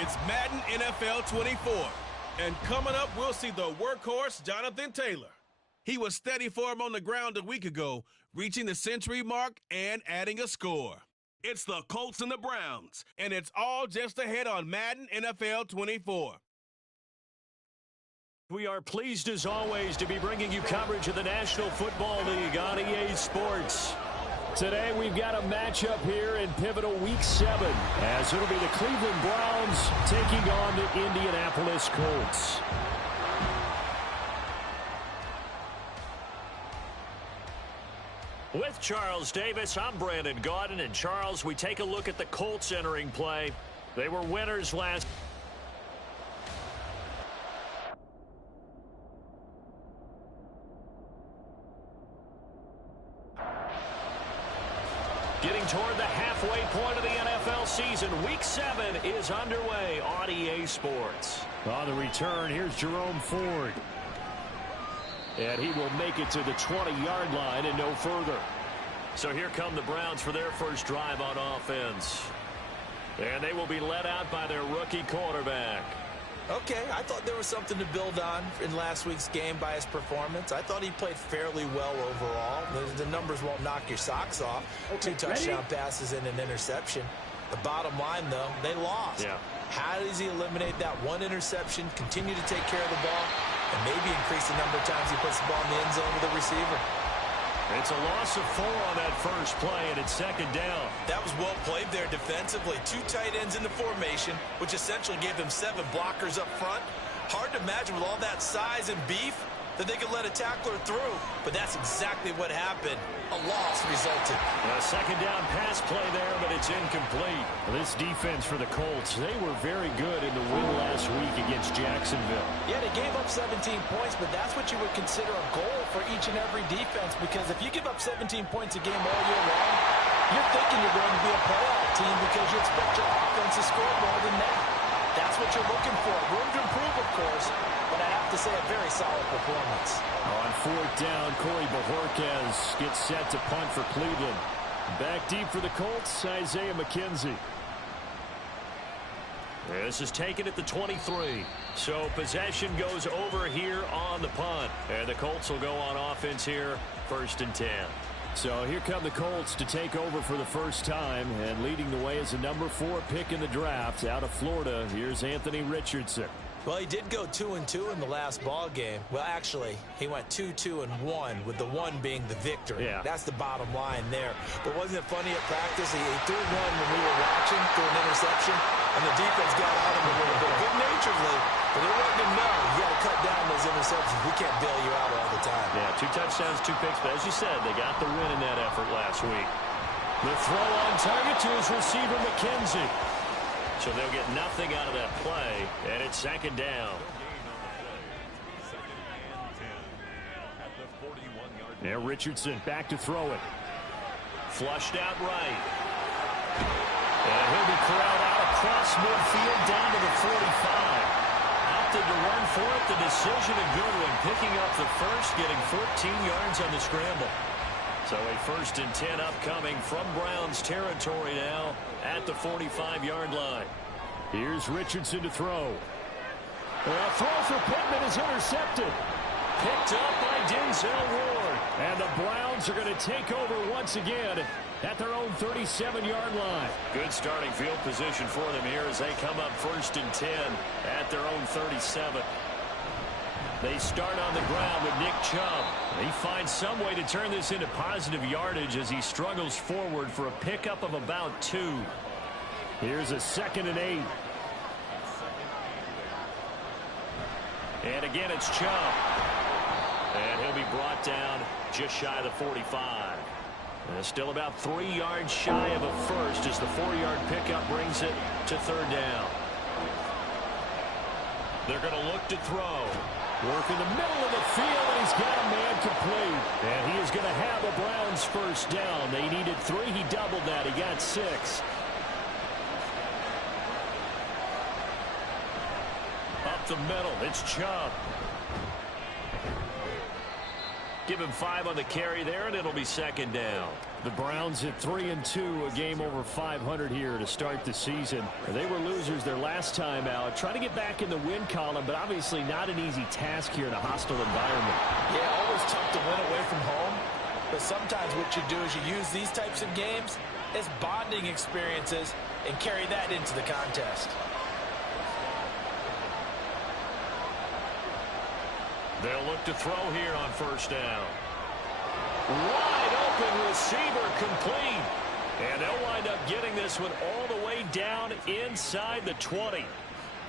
It's Madden NFL 24. And coming up, we'll see the workhorse, Jonathan Taylor. He was steady for him on the ground a week ago, reaching the century mark and adding a score. It's the Colts and the Browns, and it's all just ahead on Madden NFL 24. We are pleased, as always, to be bringing you coverage of the National Football League on EA Sports. Today, we've got a matchup here in pivotal Week 7, as it'll be the Cleveland Browns taking on the Indianapolis Colts. With Charles Davis, I'm Brandon Gaudin. And Charles, we take a look at the Colts entering play. They were winners last. Getting toward the halfway point of the NFL season, Week 7 is underway on EA Sports. On the return, here's Jerome Ford. And he will make it to the 20-yard line and no further. So here come the Browns for their first drive on offense. And they will be led out by their rookie quarterback. Okay, I thought there was something to build on in last week's game by his performance. I thought he played fairly well overall. The numbers won't knock your socks off. Okay, 2 touchdown passes and an interception. The bottom line, though, they lost. Yeah. How does he eliminate that one interception, continue to take care of the ball, and maybe increase the number of times he puts the ball in the end zone with the receiver? It's a loss of 4 on that first play, and it's second down. That was well played there defensively. 2 tight ends in the formation, which essentially gave them 7 blockers up front. Hard to imagine with all that size and beef that they could let a tackler through, but that's exactly what happened. A loss resulted. A second down pass play there, but it's incomplete. This defense for the Colts, they were very good in the win last week against Jacksonville. Yeah, they gave up 17 points, but that's what you would consider a goal for each and every defense, because if you give up 17 points a game all year long, you're thinking you're going to be a playoff team because you expect your offense to score more than that. That's what you're looking for. Room to improve, of course, but I have to say a very solid performance. On 4th down, Corey Bojorquez gets set to punt for Cleveland. Back deep for the Colts, Isaiah McKenzie. This is taken at the 23. So possession goes over here on the punt. And the Colts will go on offense here, 1st and 10. So here come the Colts to take over for the first time, and leading the way is the number 4 pick in the draft out of Florida. Here's Anthony Richardson. Well, he did go 2-2 in the last ball game. Well, actually, he went 2-2-1, with the 1 being the victory. Yeah. That's the bottom line there. But wasn't it funny at practice? He threw 1 when we were watching, threw an interception, and the defense got on him a little bit. Good-naturedly, but they wanted to know you got to cut down those interceptions. We can't bail you out all the time. Yeah, 2 touchdowns, 2 picks, but as you said, they got the win in that effort last week. The throw on target to his receiver, McKenzie. So they'll get nothing out of that play, and it's second down. Now Richardson back to throw it. Flushed out right. And he'll be corralled out across midfield down to the 45. Opted to run for it. The decision a good one. Picking up the first, getting 14 yards on the scramble. So a 1st and 10 upcoming from Browns territory now at the 45-yard line. Here's Richardson to throw. A throw for Pittman is intercepted. Picked up by Denzel Ward. And the Browns are going to take over once again at their own 37-yard line. Good starting field position for them here as they come up 1st and 10 at their own 37. They start on the ground with Nick Chubb. He finds some way to turn this into positive yardage as he struggles forward for a pickup of about 2. Here's a 2nd and 8. And again, it's Chubb. And he'll be brought down just shy of the 45. And still about 3 yards shy of a first as the 4-yard pickup brings it to 3rd down. They're going to look to throw. Work in the middle of the field, and he's got a man complete. And he is going to have the Browns first down. They needed 3. He doubled that. He got 6. Up the middle, it's Chubb. Give him 5 on the carry there, and it'll be second down. The Browns at 3-2, a game over 500 here to start the season. They were losers their last time out. Trying to get back in the win column, but obviously not an easy task here in a hostile environment. Yeah, always tough to win away from home. But sometimes what you do is you use these types of games as bonding experiences and carry that into the contest. They'll look to throw here on first down. Wide open receiver complete. And they'll wind up getting this one all the way down inside the 20.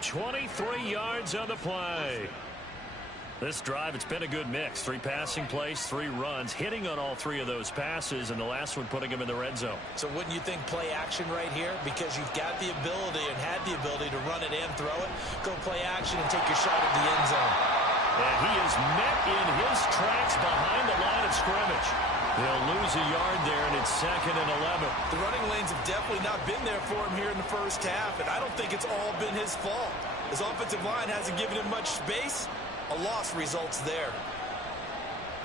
23 yards on the play. This drive, it's been a good mix. 3 passing plays, 3 runs, hitting on all 3 of those passes, and the last one putting him in the red zone. So wouldn't you think play action right here? Because you've got the ability and had the ability to run it and throw it. Go play action and take your shot at the end zone. And he is met in his tracks behind the line of scrimmage. They'll lose a yard there, and it's 2nd and 11. The running lanes have definitely not been there for him here in the first half, and I don't think it's all been his fault. His offensive line hasn't given him much space. A loss results there.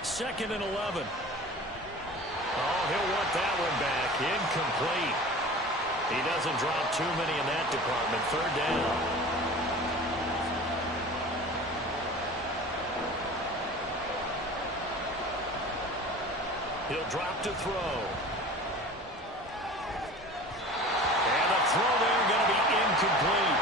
2nd and 11. Oh, he'll want that one back. Incomplete. He doesn't drop too many in that department. 3rd down. He'll drop to throw. And the throw there going to be incomplete.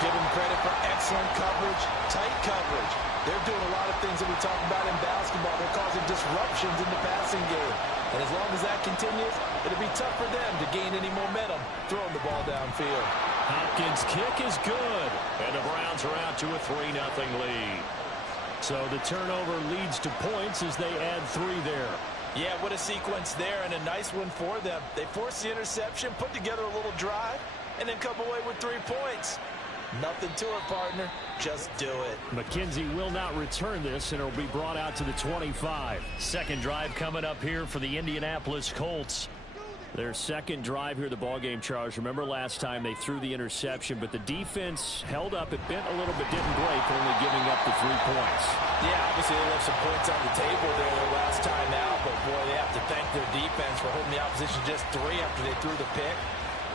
Give him credit for excellent coverage, tight coverage. They're doing a lot of things that we talk about in basketball. They're causing disruptions in the passing game. And as long as that continues, it'll be tough for them to gain any momentum throwing the ball downfield. Hopkins' kick is good. And the Browns are out to a 3-0 lead. So the turnover leads to points as they add 3 there. Yeah, what a sequence there, and a nice one for them. They forced the interception, put together a little drive, and then come away with 3 points. Nothing to it, partner. Just do it. McKenzie will not return this, and it'll be brought out to the 25. Second drive coming up here for the Indianapolis Colts. Their second drive here, the ballgame, Charles. Remember last time they threw the interception, but the defense held up. It bent a little bit, didn't break, only giving up the 3 points. Yeah, obviously they left some points on the table there their last time out, but boy, they have to thank their defense for holding the opposition just 3 after they threw the pick.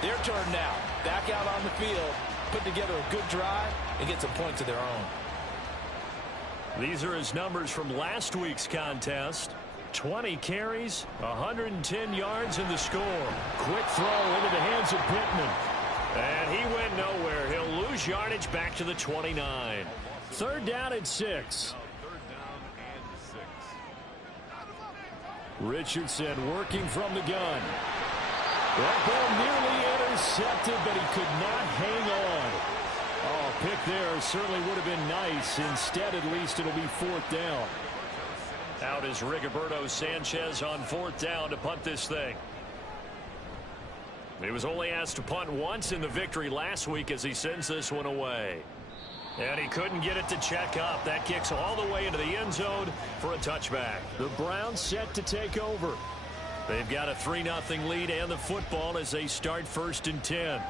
Their turn now. Back out on the field, put together a good drive, and get some points of their own. These are his numbers from last week's contest. 20 carries, 110 yards in the score. Quick throw into the hands of Pittman. And he went nowhere. He'll lose yardage back to the 29. 3rd down and 6. Richardson working from the gun. That ball nearly intercepted, but he could not hang on. Oh, pick there certainly would have been nice. Instead, at least, it'll be 4th down. Out is Rigoberto Sanchez on 4th down to punt this thing. He was only asked to punt once in the victory last week as he sends this one away. And he couldn't get it to check up. That kicks all the way into the end zone for a touchback. The Browns set to take over. They've got a 3-0 lead and the football as they start 1st and 10.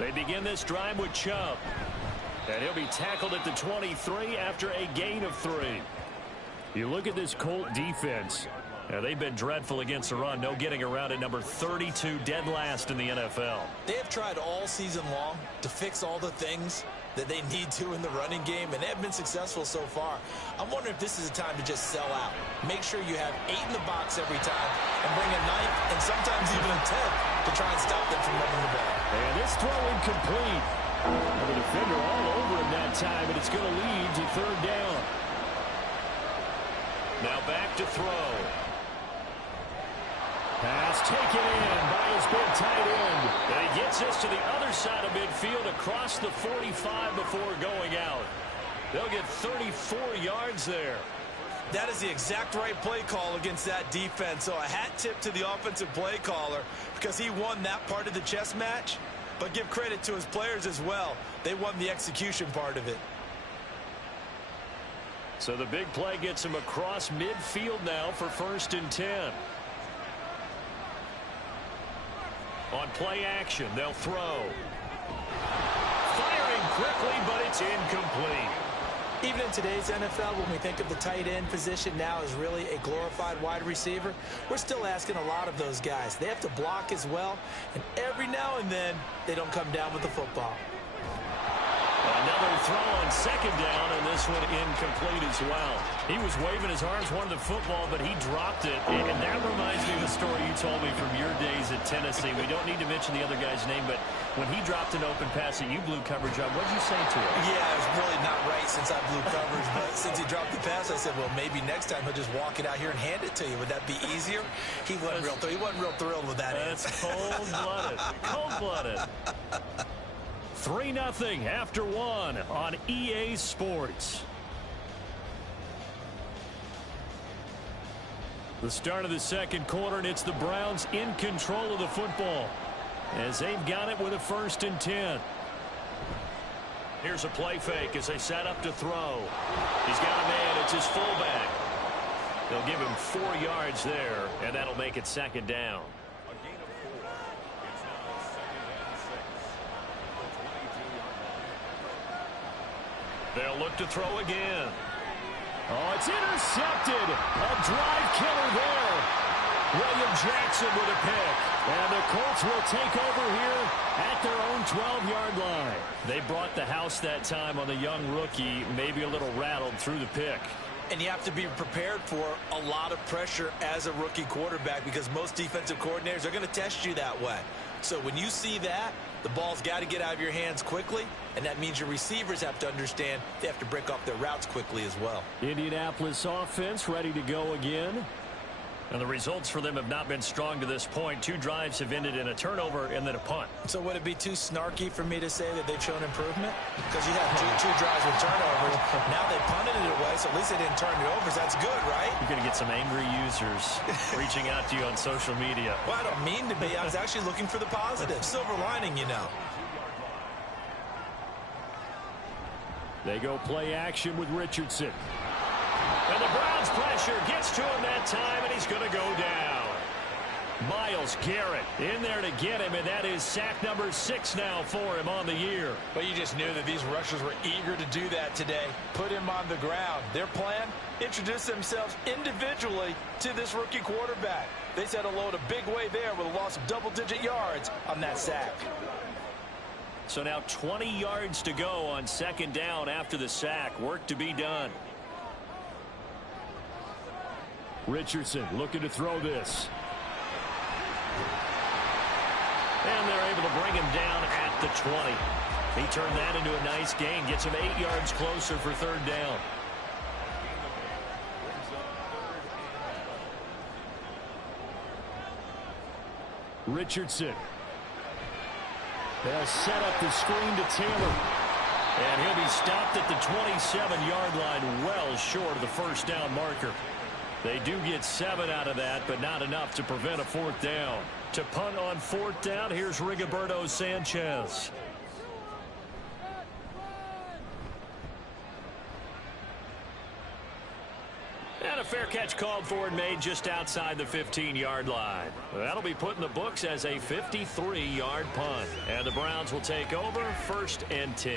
They begin this drive with Chubb. And he'll be tackled at the 23 after a gain of 3. You look at this Colt defense. They've been dreadful against the run. No getting around at number 32, dead last in the NFL. They have tried all season long to fix all the things that they need to in the running game, and they have been successful so far. I'm wondering if this is a time to just sell out. Make sure you have 8 in the box every time and bring a 9th and sometimes even a 10th to try and stop them from running the ball. And this throw incomplete. And the defender all over him that time, and it's going to lead to 3rd down. Now back to throw. Pass taken in by his big tight end. And he gets this to the other side of midfield across the 45 before going out. They'll get 34 yards there. That is the exact right play call against that defense. So a hat tip to the offensive play caller because he won that part of the chess match. But give credit to his players as well. They won the execution part of it. So the big play gets him across midfield now for 1st and 10. On play action, they'll throw. Firing quickly, but it's incomplete. Even in today's NFL, when we think of the tight end position now as really a glorified wide receiver, we're still asking a lot of those guys. They have to block as well, and every now and then, they don't come down with the football. Another throw on second down, and this one incomplete as well. He was waving his arms, wanted the football, but he dropped it. And that reminds me of a story you told me from your days at Tennessee. We don't need to mention the other guy's name, but when he dropped an open pass that you blew coverage on, what did you say to him? Yeah, it was really not right since I blew coverage, but since he dropped the pass, I said, well, maybe next time he'll just walk it out here and hand it to you. Would that be easier? He wasn't real thrilled with that. That's cold-blooded. Cold-blooded. 3-0 after 1 on EA Sports. The start of the second quarter, and it's the Browns in control of the football as they've got it with a 1st and 10. Here's a play fake as they set up to throw. He's got a man. It's his fullback. They'll give him 4 yards there, and that'll make it 2nd down. They'll look to throw again. Oh, it's intercepted. A drive killer there. William Jackson with a pick. And the Colts will take over here at their own 12-yard line. They brought the house that time on the young rookie, maybe a little rattled through the pick. And you have to be prepared for a lot of pressure as a rookie quarterback because most defensive coordinators are going to test you that way. So when you see that, the ball's got to get out of your hands quickly, and that means your receivers have to understand they have to break off their routes quickly as well. Indianapolis offense ready to go again. And the results for them have not been strong to this point. 2 drives have ended in a turnover and then a punt. So would it be too snarky for me to say that they've shown improvement? Because you have two drives with turnovers. Now they punted it away, so at least they didn't turn it over. So that's good, right? You're going to get some angry users reaching out to you on social media. Well, I don't mean to be. I was actually looking for the positive. Silver lining, you know. They go play action with Richardson. And the Browns pressure gets to him that time, and he's going to go down. Myles Garrett in there to get him, and that is sack number 6 now for him on the year. Well, you just knew that these rushers were eager to do that today. Put him on the ground. Their plan, introduce themselves individually to this rookie quarterback. They said hello in a big way there with a loss of double-digit yards on that sack. So now 20 yards to go on 2nd down after the sack. Work to be done. Richardson looking to throw this. And they're able to bring him down at the 20. He turned that into a nice gain. Gets him 8 yards closer for 3rd down. Richardson. They'll set up the screen to Taylor. And he'll be stopped at the 27-yard line, well short of the 1st down marker. They do get 7 out of that, but not enough to prevent a 4th down. To punt on 4th down, here's Rigoberto Sanchez. And a fair catch called for and made just outside the 15-yard line. That'll be put in the books as a 53-yard punt. And the Browns will take over 1st and 10.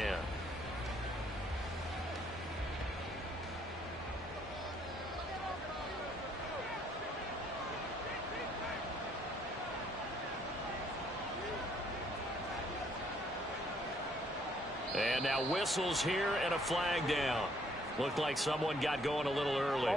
And now whistles here and a flag down. Looked like someone got going a little early.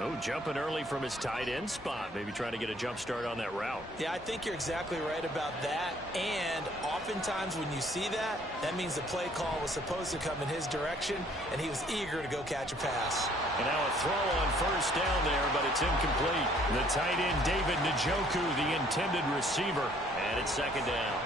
Oh, jumping early from his tight end spot. Maybe trying to get a jump start on that route. Yeah, I think you're exactly right about that. And oftentimes when you see that, that means the play call was supposed to come in his direction, and he was eager to go catch a pass. And now a throw on 1st down there, but it's incomplete. The tight end, David Njoku, the intended receiver. And it's 2nd down.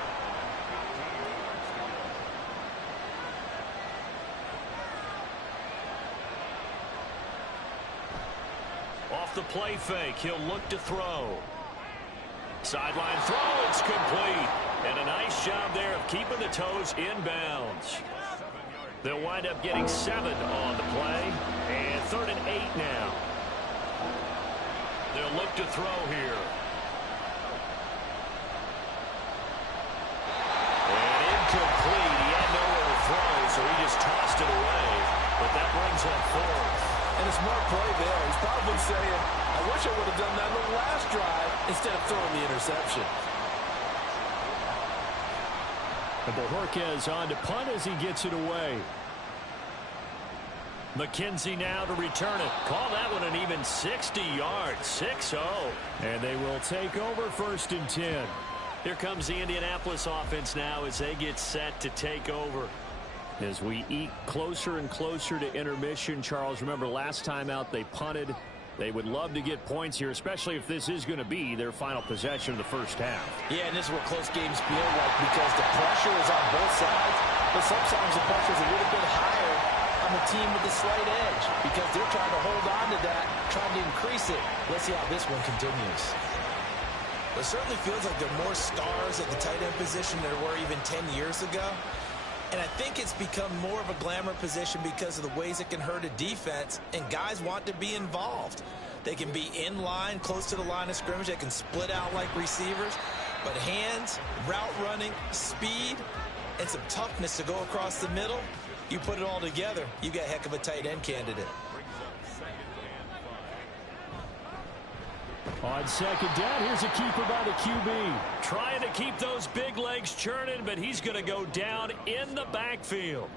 Off the play fake, he'll look to throw. Sideline throw, it's complete. And a nice job there of keeping the toes inbounds. They'll wind up getting 7 on the play. And 3rd and 8 now. They'll look to throw here. so he just tossed it away. But that brings up fourth. And a smart play there. He's probably saying, I wish I would have done that on the last drive instead of throwing the interception. And Bojorquez on to punt as he gets it away. McKenzie now to return it. Call that one an even 60 yards. 6-0. And they will take over 1st and 10. Here comes the Indianapolis offense now as they get set to take over. As we eat closer and closer to intermission, Charles, remember last time out they punted. They would love to get points here, especially if this is going to be their final possession of the first half. Yeah, and this is what close games feel like because the pressure is on both sides, but sometimes the pressure is a little bit higher on the team with the slight edge because they're trying to hold on to that, trying to increase it. Let's see how this one continues. It certainly feels like there are more stars at the tight end position than there were even 10 years ago. And I think it's become more of a glamour position because of the ways it can hurt a defense, and guys want to be involved. They can be in line, close to the line of scrimmage. They can split out like receivers. But hands, route running, speed, and some toughness to go across the middle, you put it all together, you got a heck of a tight end candidate. On 2nd down, here's a keeper by the QB. Trying to keep those big legs churning, but he's going to go down in the backfield.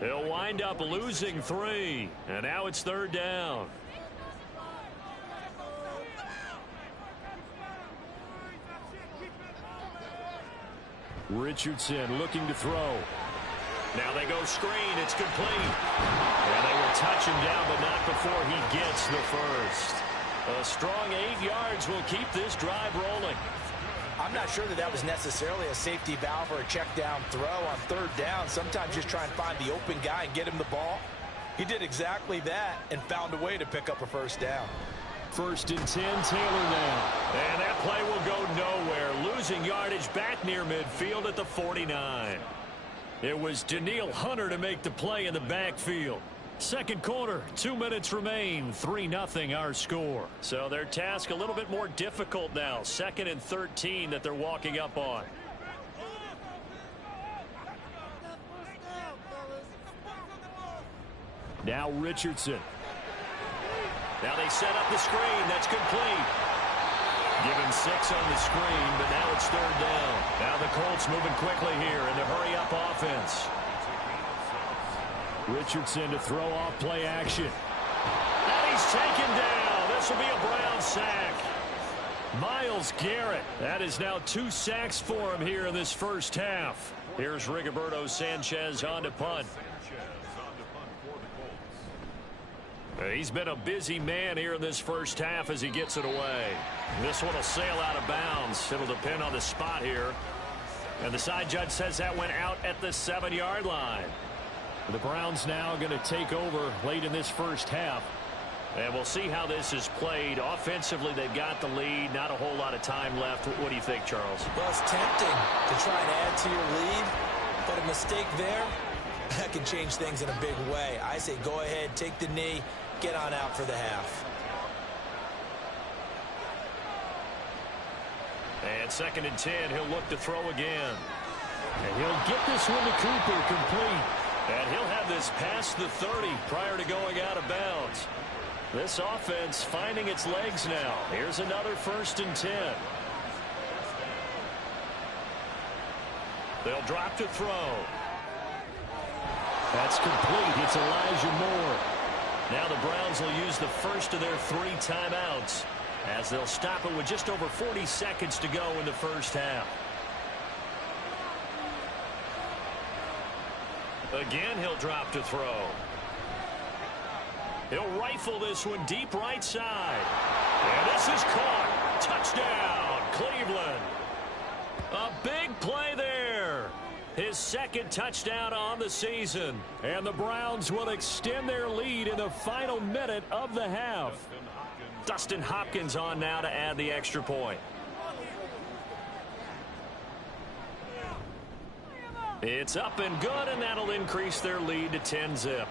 He'll wind up losing 3, and now it's 3rd down. Richardson looking to throw. Now they go screen. It's complete. And they will touch him down, but not before he gets the first. A strong 8 yards will keep this drive rolling. I'm not sure that was necessarily a safety valve or a check down throw on 3rd down. Sometimes just try and find the open guy and get him the ball. He did exactly that and found a way to pick up a 1st down. 1st and 10, Taylor now. And that play will go nowhere. Losing yardage back near midfield at the 49. It was Danielle Hunter to make the play in the backfield. 2nd quarter, 2 minutes remain, 3-0 our score. So their task a little bit more difficult now. 2nd and 13 that they're walking up on. Now Richardson. Now they set up the screen. That's complete. Given 6 on the screen, but now it's 3rd down. Now the Colts moving quickly here in the hurry-up offense. Richardson to throw off play action. And he's taken down. This will be a Brown sack. Myles Garrett. That is now 2 sacks for him here in this first half. Here's Rigoberto Sanchez on to punt. He's been a busy man here in this first half as he gets it away. This one will sail out of bounds. It'll depend on the spot here. And the side judge says that went out at the 7-yard line. The Browns now going to take over late in this first half. And we'll see how this is played. Offensively, they've got the lead. Not a whole lot of time left. What do you think, Charles? Well, it's tempting to try and add to your lead, but a mistake there, that can change things in a big way. I say go ahead, take the knee, get on out for the half. And 2nd and 10, he'll look to throw again. And he'll get this one to Cooper, complete. And he'll have this past the 30 prior to going out of bounds. This offense finding its legs now. Here's another 1st and 10. They'll drop to throw. That's complete. It's Elijah Moore. Now the Browns will use the first of their 3 timeouts as they'll stop it with just over 40 seconds to go in the first half. Again, he'll drop to throw. He'll rifle this one deep right side. And this is caught. Touchdown, Cleveland. A big play there. His 2nd touchdown on the season. And the Browns will extend their lead in the final minute of the half. Dustin Hopkins on now to add the extra point. It's up and good, and that'll increase their lead to 10-zip.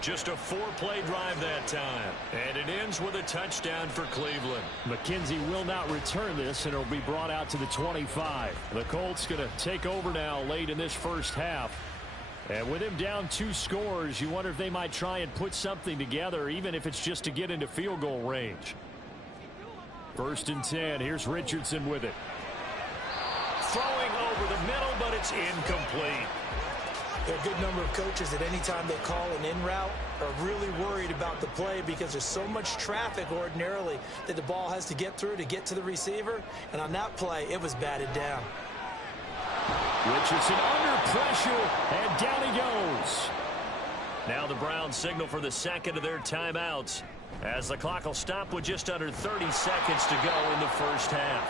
Just a 4-play drive that time. And it ends with a touchdown for Cleveland. McKenzie will not return this, and it'll be brought out to the 25. The Colts going to take over now late in this first half. And with him down 2 scores, you wonder if they might try and put something together, even if it's just to get into field goal range. 1st and 10. Here's Richardson with it. Throwing over the middle, but it's incomplete. There are a good number of coaches that any time they call an in route are really worried about the play because there's so much traffic ordinarily that the ball has to get through to get to the receiver. And on that play, it was batted down. Richardson under pressure, and down he goes. Now the Browns signal for the second of their timeouts, as the clock will stop with just under 30 seconds to go in the first half.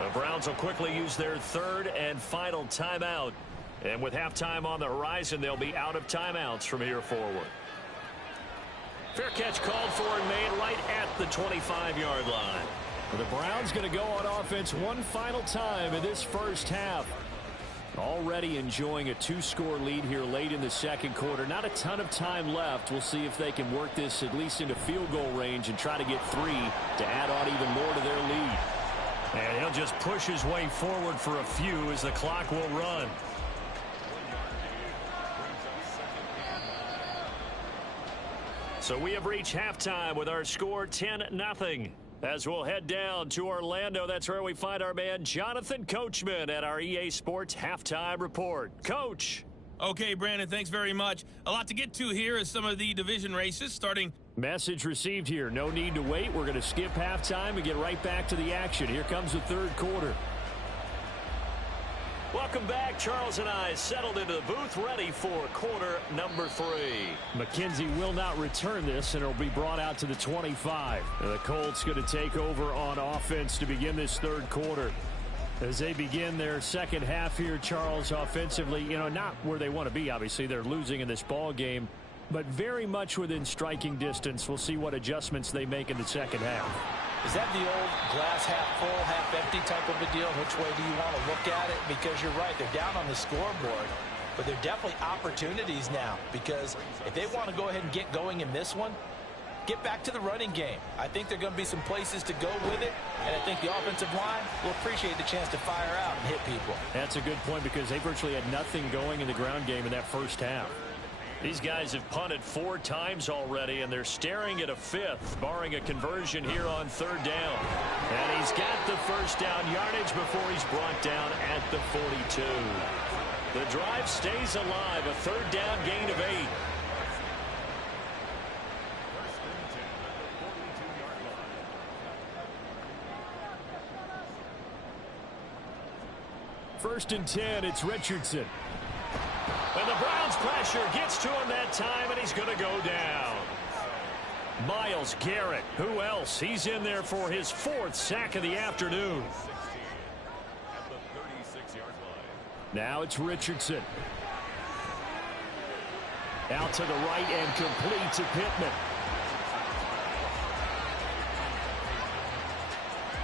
The Browns will quickly use their 3rd and final timeout. And with halftime on the horizon, they'll be out of timeouts from here forward. Fair catch called for and made right at the 25-yard line. The Browns going to go on offense one final time in this first half. Already enjoying a 2-score lead here late in the second quarter. Not a ton of time left. We'll see if they can work this at least into field goal range and try to get 3 to add on even more to their lead. And he'll just push his way forward for a few as the clock will run. So we have reached halftime with our score 10-0. As we'll head down to Orlando, that's where we find our man Jonathan Coachman at our EA Sports Halftime Report. Coach. Okay, Brandon, thanks very much. A lot to get to here is some of the division races starting. Message received here. No need to wait. We're going to skip halftime and get right back to the action. Here comes the 3rd quarter. Welcome back. Charles and I settled into the booth, ready for quarter number 3. McKenzie will not return this, and it'll be brought out to the 25. And the Colts going to take over on offense to begin this 3rd quarter. As they begin their second half here, Charles, offensively, not where they want to be, obviously. They're losing in this ball game, but very much within striking distance. We'll see what adjustments they make in the second half. Is that the old glass half full, half empty type of a deal? Which way do you want to look at it? Because you're right, they're down on the scoreboard, but they're definitely opportunities now. Because if they want to go ahead and get going in this one, get back to the running game. I think there are going to be some places to go with it, and I think the offensive line will appreciate the chance to fire out and hit people. That's a good point because they virtually had nothing going in the ground game in that first half. These guys have punted 4 times already, and they're staring at a 5th, barring a conversion here on 3rd down. And he's got the first down yardage before he's brought down at the 42. The drive stays alive, a 3rd down gain of 8. First and 10, it's Richardson. And the Browns pressure gets to him that time, and he's going to go down. Myles Garrett, who else? He's in there for his 4th sack of the afternoon. Now it's Richardson. Out to the right and complete to Pittman.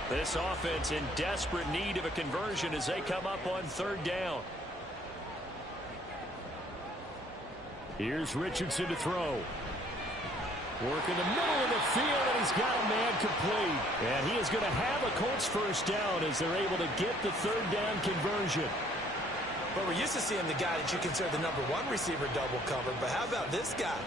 This offense in desperate need of a conversion as they come up on 3rd down. Here's Richardson to throw. Work in the middle of the field, and he's got a man complete. And he is going to have a Colts first down as they're able to get the 3rd down conversion. But we're used to seeing the guy that you consider the number 1 receiver double covered. But how about this guy?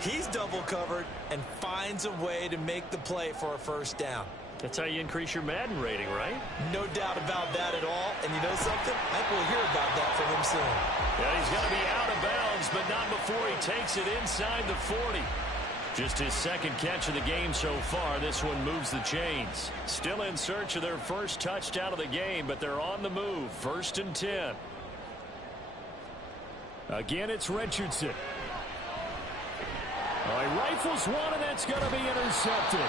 He's double covered and finds a way to make the play for a first down. That's how you increase your Madden rating, right? No doubt about that at all. And you know something? I think we'll hear about that from him soon. Yeah, he's going to be out of bounds, but not before he takes it inside the 40. Just his 2nd catch of the game so far. This one moves the chains. Still in search of their first touchdown of the game, but they're on the move. 1st and 10. Again, it's Richardson. All right, rifles one, and that's going to be intercepted.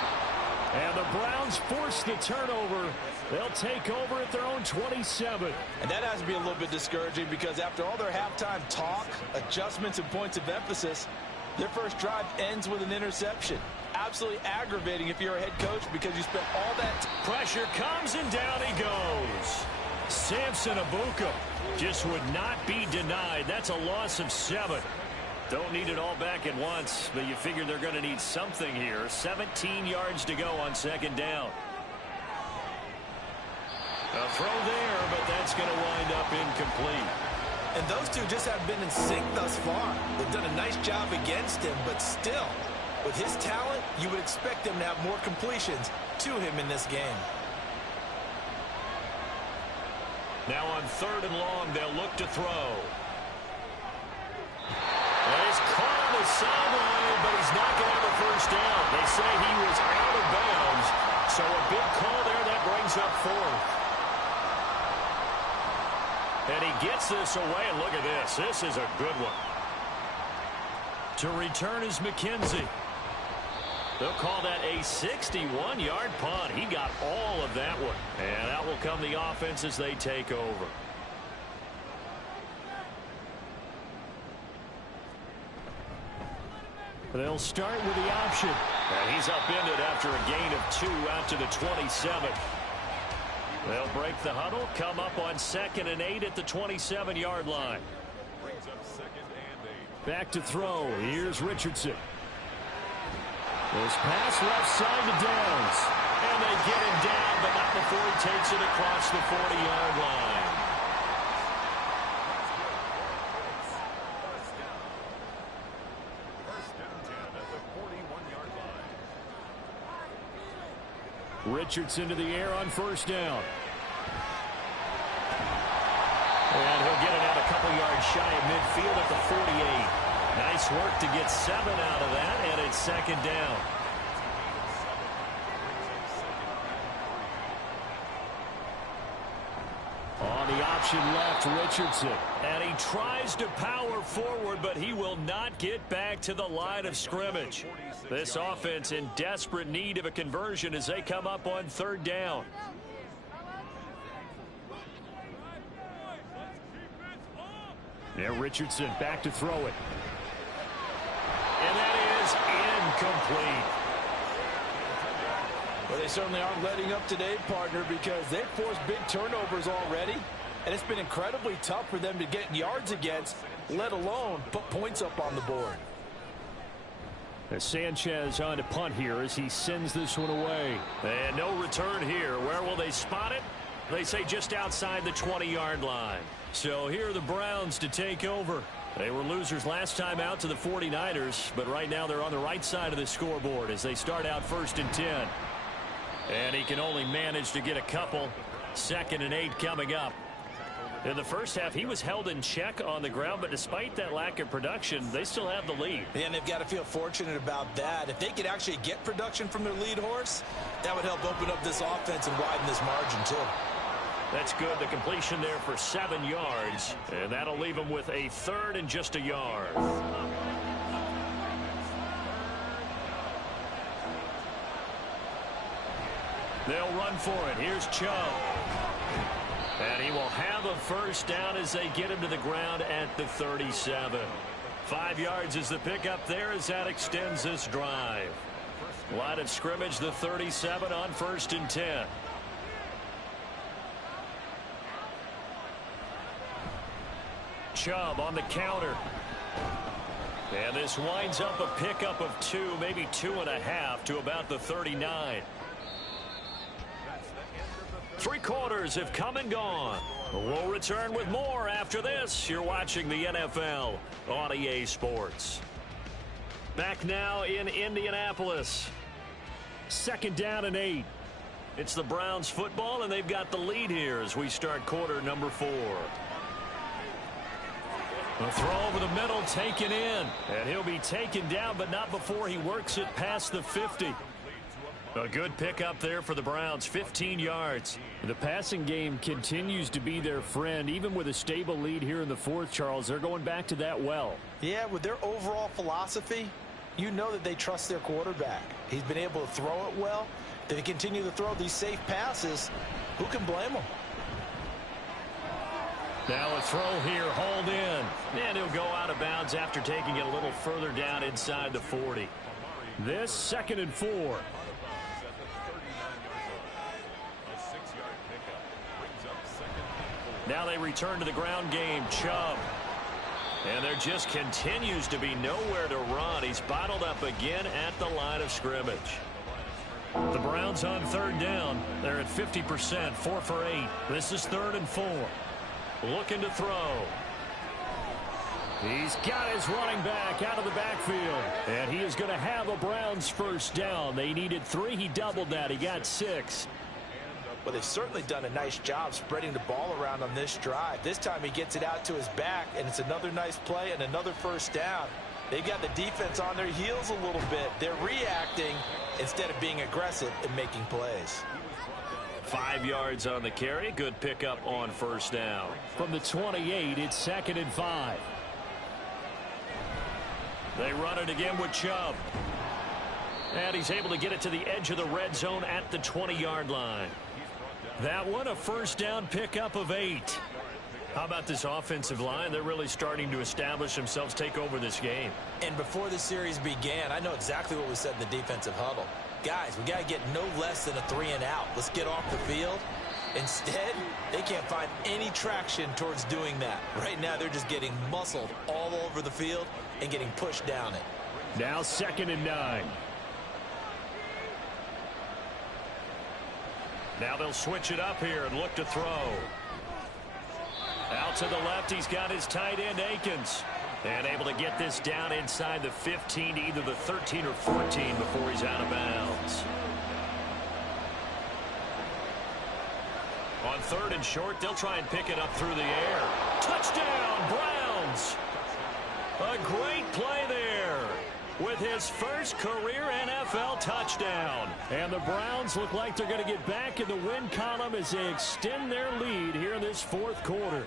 And the Browns force the turnover. They'll take over at their own 27. And that has to be a little bit discouraging because after all their halftime talk, adjustments, and points of emphasis, their first drive ends with an interception. Absolutely aggravating if you're a head coach because you spent all that. Pressure comes and down he goes. Samson Abuka just would not be denied. That's a loss of 7. Don't need it all back at once, but you figure they're going to need something here. 17 yards to go on 2nd down. A throw there, but that's going to wind up incomplete. And those two just haven't been in sync thus far. They've done a nice job against him, but still, with his talent, you would expect him to have more completions to him in this game. Now on 3rd and long, they'll look to throw. And he's caught on the sideline, but he's not going to have a first down. They say he was out of bounds, so a big call there that brings up 4th. And he gets this away, and look at this. This is a good one. To return is McKenzie. They'll call that a 61-yard punt. He got all of that one. And out will come the offense as they take over. They'll start with the option. And he's upended after a gain of 2 out to the 27. They'll break the huddle, come up on 2nd and 8 at the 27-yard line. Back to throw. Here's Richardson. This pass left side to Downs. And they get him down, but not before he takes it across the 40-yard line. Richardson to the air on 1st down. And he'll get it out a couple yards shy of midfield at the 48. Nice work to get 7 out of that, and it's 2nd down. On the option left, Richardson. And he tries to power forward, but he will not get back to the line of scrimmage. This offense in desperate need of a conversion as they come up on 3rd down. Yeah, Richardson back to throw it. And that is incomplete. Well, they certainly aren't letting up today, partner, because they've forced big turnovers already, and it's been incredibly tough for them to get yards against, let alone put points up on the board. Sanchez on to punt here as he sends this one away. And no return here. Where will they spot it? They say just outside the 20-yard line. So here are the Browns to take over. They were losers last time out to the 49ers, but right now they're on the right side of the scoreboard as they start out 1st and 10. And he can only manage to get a couple. 2nd and 8 coming up. In the first half, he was held in check on the ground, but despite that lack of production, they still have the lead. And they've got to feel fortunate about that. If they could actually get production from their lead horse, that would help open up this offense and widen this margin, too. That's good. The completion there for 7 yards, and that'll leave them with a 3rd and just a yard. They'll run for it. Here's Chubb. And he will have a first down as they get him to the ground at the 37. 5 yards is the pickup there as that extends this drive. Line of scrimmage, the 37 on 1st and 10. Chubb on the counter. And this winds up a pickup of 2, maybe 2.5 to about the 39. 3 quarters have come and gone. We'll return with more after this. You're watching the NFL on EA Sports. Back now in Indianapolis. 2nd down and 8. It's the Browns football, and they've got the lead here as we start quarter number 4. A throw over the middle, taken in. And he'll be taken down, but not before he works it past the 50. A good pickup there for the Browns, 15 yards. The passing game continues to be their friend. Even with a stable lead here in the 4th, Charles, they're going back to that well. Yeah, with their overall philosophy, you know that they trust their quarterback. He's been able to throw it well. They continue to throw these safe passes. Who can blame them? Now a throw here, hauled in. And he'll go out of bounds after taking it a little further down inside the 40. This 2nd and 4. Now they return to the ground game. Chubb. And there just continues to be nowhere to run. He's bottled up again at the line of scrimmage. The Browns on 3rd down. They're at 50%, 4 for 8. This is 3rd and 4. Looking to throw. He's got his running back out of the backfield. And he is going to have a Browns first down. They needed 3. He doubled that. He got 6. Well, they've certainly done a nice job spreading the ball around on this drive. This time he gets it out to his back, and it's another nice play and another first down. They've got the defense on their heels a little bit. They're reacting instead of being aggressive and making plays. 5 yards on the carry. Good pickup on first down. From the 28, it's 2nd and 5. They run it again with Chubb. And he's able to get it to the edge of the red zone at the 20-yard line. That one, a first down pickup of 8. How about this offensive line? They're really starting to establish themselves, take over this game. And before the series began, I know exactly what we said in the defensive huddle. Guys, we got to get no less than a 3-and-out. Let's get off the field. Instead, they can't find any traction towards doing that. Right now, they're just getting muscled all over the field and getting pushed down it. Now 2nd and 9. Now they'll switch it up here and look to throw. Out to the left, he's got his tight end, Akins. And able to get this down inside the 15 to either the 13 or 14 before he's out of bounds. On 3rd and short, they'll try and pick it up through the air. Touchdown, Browns! A great play there with his first career NFL touchdown. And the Browns look like they're going to get back in the win column as they extend their lead here in this 4th quarter.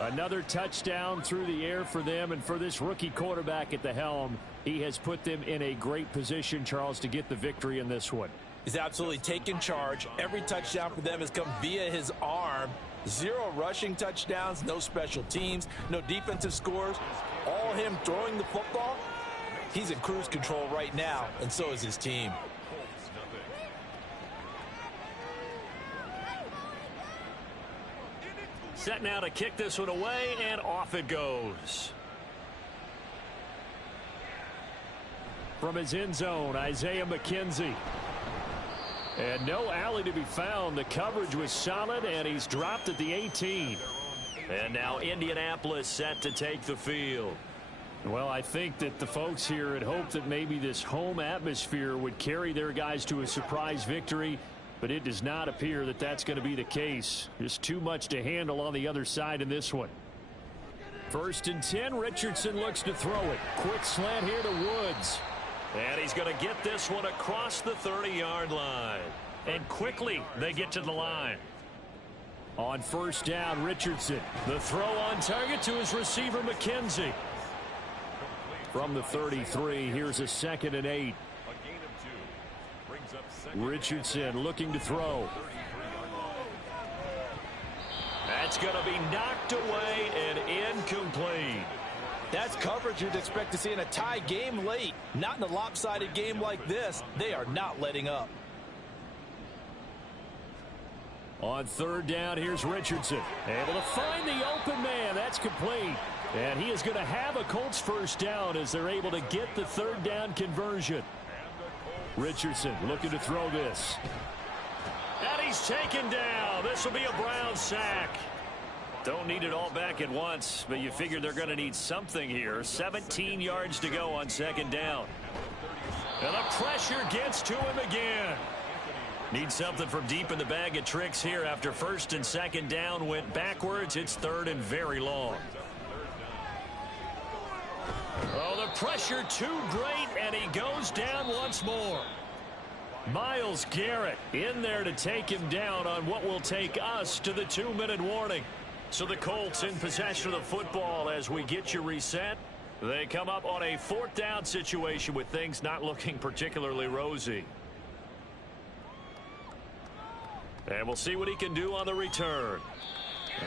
Another touchdown through the air for them, and for this rookie quarterback at the helm, he has put them in a great position, Charles, to get the victory in this one. He's absolutely taken charge. Every touchdown for them has come via his arm. 0 rushing touchdowns, no special teams, no defensive scores. All him throwing the football. He's in cruise control right now, and so is his team. Set now to kick this one away, and off it goes. From his end zone, Isaiah McKenzie. And no alley to be found. The coverage was solid, and he's dropped at the 18. And now Indianapolis set to take the field. Well, I think that the folks here had hoped that maybe this home atmosphere would carry their guys to a surprise victory, but it does not appear that that's going to be the case. There's too much to handle on the other side in this one. 1st and 10, Richardson looks to throw it. Quick slant here to Woods. And he's going to get this one across the 30-yard line. And quickly they get to the line. On first down, Richardson. The throw on target to his receiver, McKenzie. From the 33, here's a 2nd and 8. Richardson looking to throw. That's going to be knocked away and incomplete. That's coverage you'd expect to see in a tie game late. Not in a lopsided game like this. They are not letting up. On 3rd down, here's Richardson. Able to find the open man. That's complete. And he is going to have a Colts first down as they're able to get the 3rd down conversion. Richardson looking to throw this. And he's taken down. This will be a Browns sack. Don't need it all back at once, but you figure they're going to need something here. 17 yards to go on 2nd down. And the pressure gets to him again. Need something from deep in the bag of tricks here after 1st and 2nd down went backwards. It's 3rd and very long. Oh, the pressure too great, and he goes down once more. Myles Garrett in there to take him down on what will take us to the 2-minute warning. So the Colts in possession of the football as we get you reset. They come up on a 4th down situation with things not looking particularly rosy. And we'll see what he can do on the return.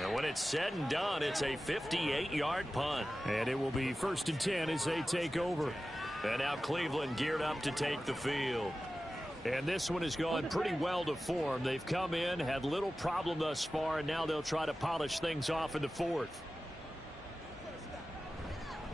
And when it's said and done, it's a 58-yard punt. And it will be 1st and 10 as they take over. And now Cleveland geared up to take the field. And this one has gone pretty well to form. They've come in, had little problem thus far, and now they'll try to polish things off in the 4th.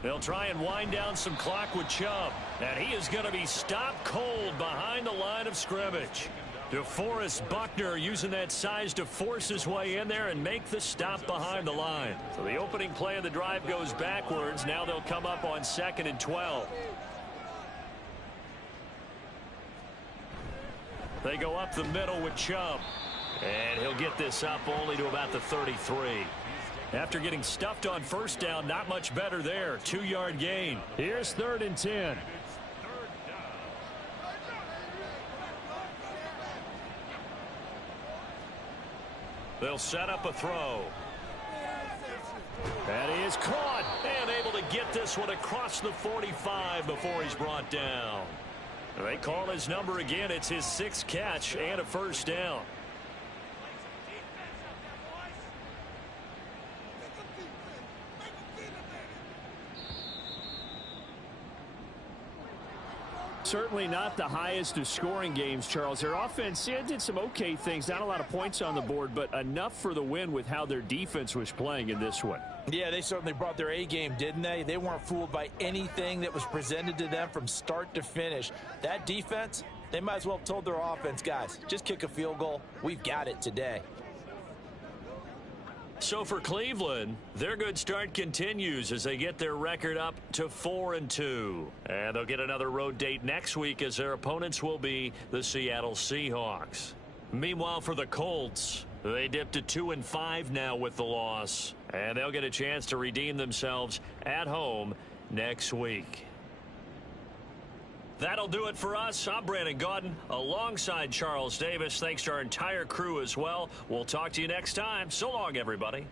They'll try and wind down some clock with Chubb. And he is going to be stopped cold behind the line of scrimmage. DeForest Buckner using that size to force his way in there and make the stop behind the line. So the opening play of the drive goes backwards. Now they'll come up on 2nd and 12. They go up the middle with Chubb. And he'll get this up only to about the 33. After getting stuffed on first down, not much better there. 2-yard gain. Here's 3rd and 10. They'll set up a throw. That is caught and able to get this one across the 45 before he's brought down. They call his number again. It's his 6th catch and a first down. Certainly not the highest of scoring games, Charles. Their offense did some okay things. Not a lot of points on the board, but enough for the win with how their defense was playing in this one. Yeah, they certainly brought their A game, didn't they? They weren't fooled by anything that was presented to them from start to finish. That defense, they might as well have told their offense, guys, just kick a field goal. We've got it today. So for Cleveland, their good start continues as they get their record up to 4-2. And they'll get another road date next week as their opponents will be the Seattle Seahawks. Meanwhile, for the Colts, they dipped to 2-5 now with the loss. And they'll get a chance to redeem themselves at home next week. That'll do it for us. I'm Brandon Gaudin alongside Charles Davis. Thanks to our entire crew as well. We'll talk to you next time. So long, everybody.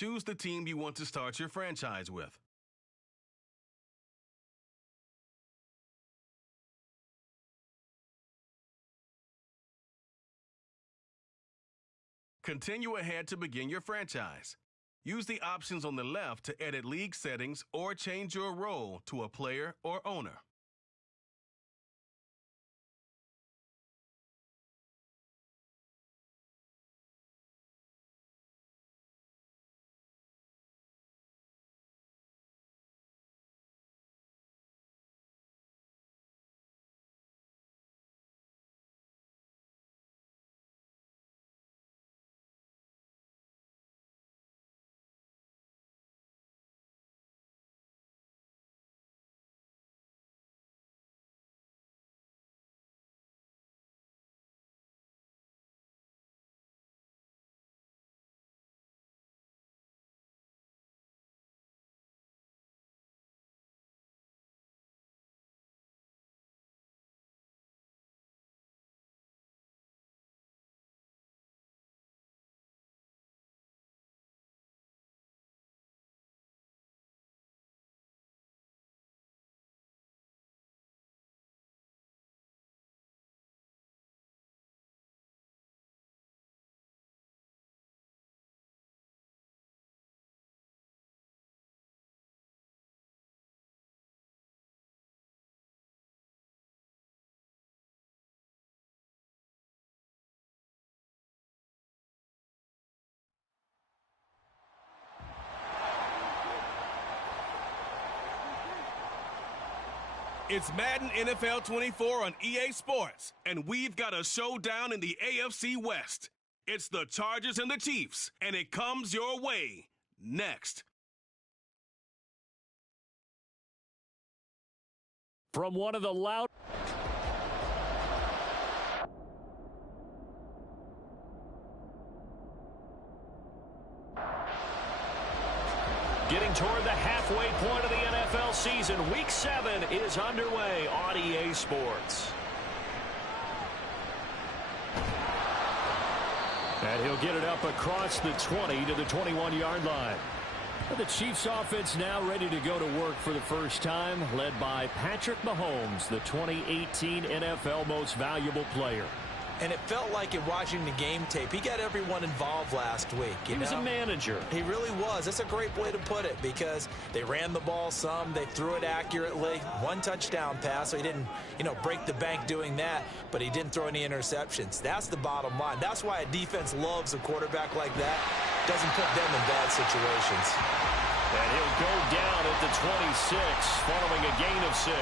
choose the team you want to start your franchise with. Continue ahead to begin your franchise. Use the options on the left to edit league settings or change your role to a player or owner. It's Madden NFL 24 on EA Sports, and we've got a showdown in the AFC West. It's the Chargers and the Chiefs, and it comes your way next. From one of the loud... Getting toward the halfway point of the NFL season, Week 7 is underway on EA Sports. And he'll get it up across the 20 to the 21-yard line. The Chiefs offense now ready to go to work for the first time, led by Patrick Mahomes, the 2018 NFL Most Valuable Player. And it felt like in watching the game tape, he got everyone involved last week. He was a manager. He really was. That's a great way to put it because they ran the ball some, they threw it accurately. One touchdown pass, so he didn't, break the bank doing that, but he didn't throw any interceptions. That's the bottom line. That's why a defense loves a quarterback like that. Doesn't put them in bad situations. And he'll go down at the 26 following a gain of 6.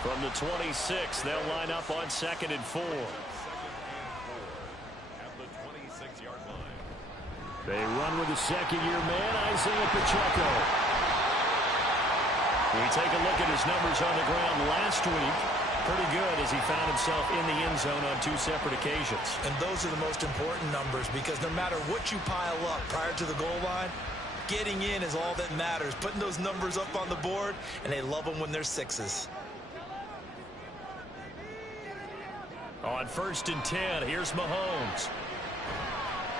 From the 26, they'll line up on 2nd and 4. They run with the second-year man, Isaiah Pacheco. We take a look at his numbers on the ground last week. Pretty good as he found himself in the end zone on 2 separate occasions. And those are the most important numbers because no matter what you pile up prior to the goal line, getting in is all that matters. Putting those numbers up on the board, and they love them when they're 6s. On 1st and 10, here's Mahomes.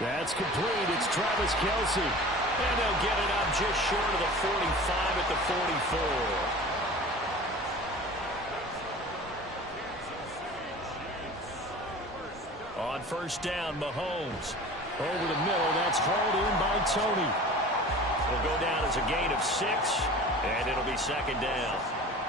That's complete. It's Travis Kelce. And they'll get it up just short of the 45 at the 44. On 1st down, Mahomes. Over the middle, that's hauled in by Tony. It'll go down as a gain of 6, and it'll be 2nd down.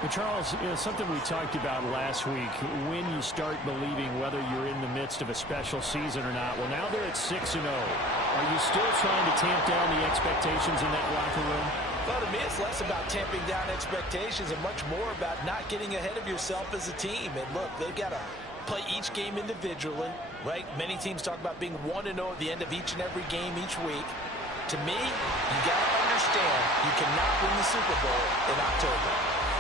But Charles, something we talked about last week, when you start believing whether you're in the midst of a special season or not. Well, now they're at 6-0. Are you still trying to tamp down the expectations in that locker room? Well, to me, it's less about tamping down expectations and much more about not getting ahead of yourself as a team. And look, they've got to play each game individually, right? Many teams talk about being 1-0 at the end of each and every game each week. To me, you got to understand you cannot win the Super Bowl in October.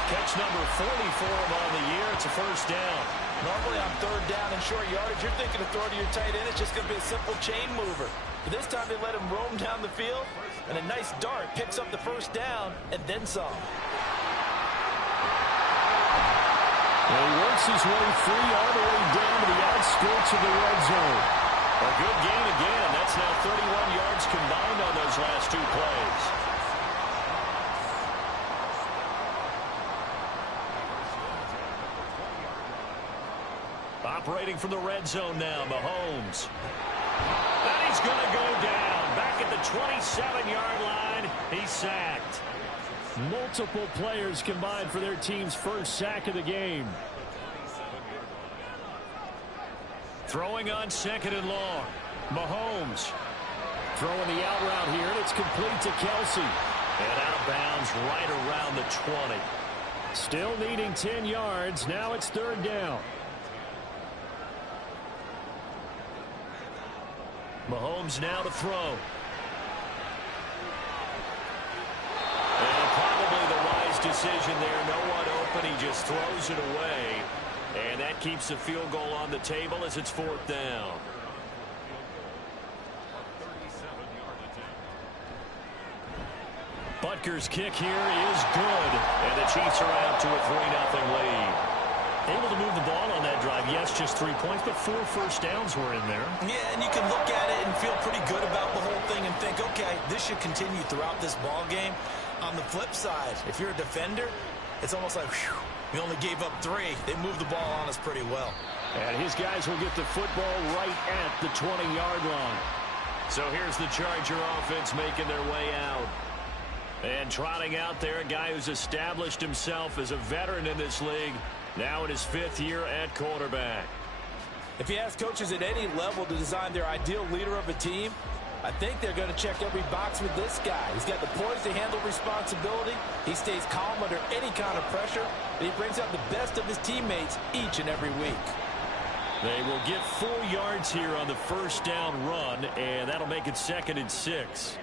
Catch number 44 on the year. It's a 1st down. Normally on 3rd down and short yardage, you're thinking of throwing to your tight end. It's just going to be a simple chain mover. But this time they let him roam down the field, and a nice dart picks up the 1st down and then some. He works his way free all the way down to the outskirts of the red zone. A good gain again. That's now 31 yards combined on those last 2 plays. Operating from the red zone now, Mahomes. And he's going to go down. Back at the 27-yard line, he's sacked. Multiple players combined for their team's first sack of the game. Throwing on 2nd and long. Mahomes. Throwing the out route here, and it's complete to Kelsey. And out of bounds right around the 20. Still needing 10 yards. Now it's 3rd down. Mahomes now to throw. And probably the wise decision there. No one open. He just throws it away. And that keeps the field goal on the table as it's 4th down. Butker's kick here is good. And the Chiefs are out to a 3-0 lead. Able to move the ball on that drive. Yes, just 3 points, but 4 first downs were in there. Yeah, and you can look at it and feel pretty good about the whole thing and think, okay, this should continue throughout this ball game. On the flip side, if you're a defender, it's almost like, whew, we only gave up 3. They moved the ball on us pretty well. And his guys will get the football right at the 20-yard line. So here's the Charger offense making their way out. And trotting out there, a guy who's established himself as a veteran in this league, now in his 5th year at quarterback. If you ask coaches at any level to design their ideal leader of a team, I think they're going to check every box with this guy. He's got the poise to handle responsibility. He stays calm under any kind of pressure. And he brings out the best of his teammates each and every week. They will get 4 yards here on the 1st down run, and that'll make it 2nd and 6.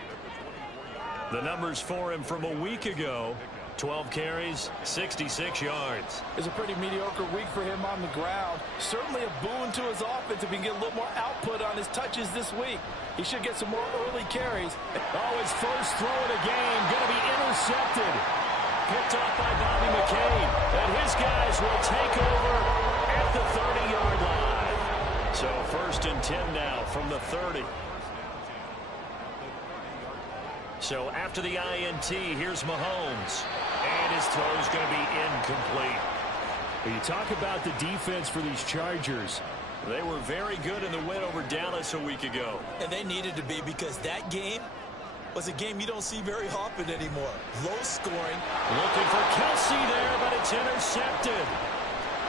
The numbers for him from a week ago: 12 carries, 66 yards. It's a pretty mediocre week for him on the ground. Certainly a boon to his offense if he can get a little more output on his touches this week. He should get some more early carries. Oh, his first throw of the game going to be intercepted. Picked off by Bobby McCain. And his guys will take over at the 30-yard line. So 1st and 10 now from the 30. So after the INT, here's Mahomes. And his throw's going to be incomplete. When you talk about the defense for these Chargers, they were very good in the win over Dallas a week ago. And they needed to be, because that game was a game you don't see very often anymore. Low scoring. Looking for Kelsey there, but it's intercepted.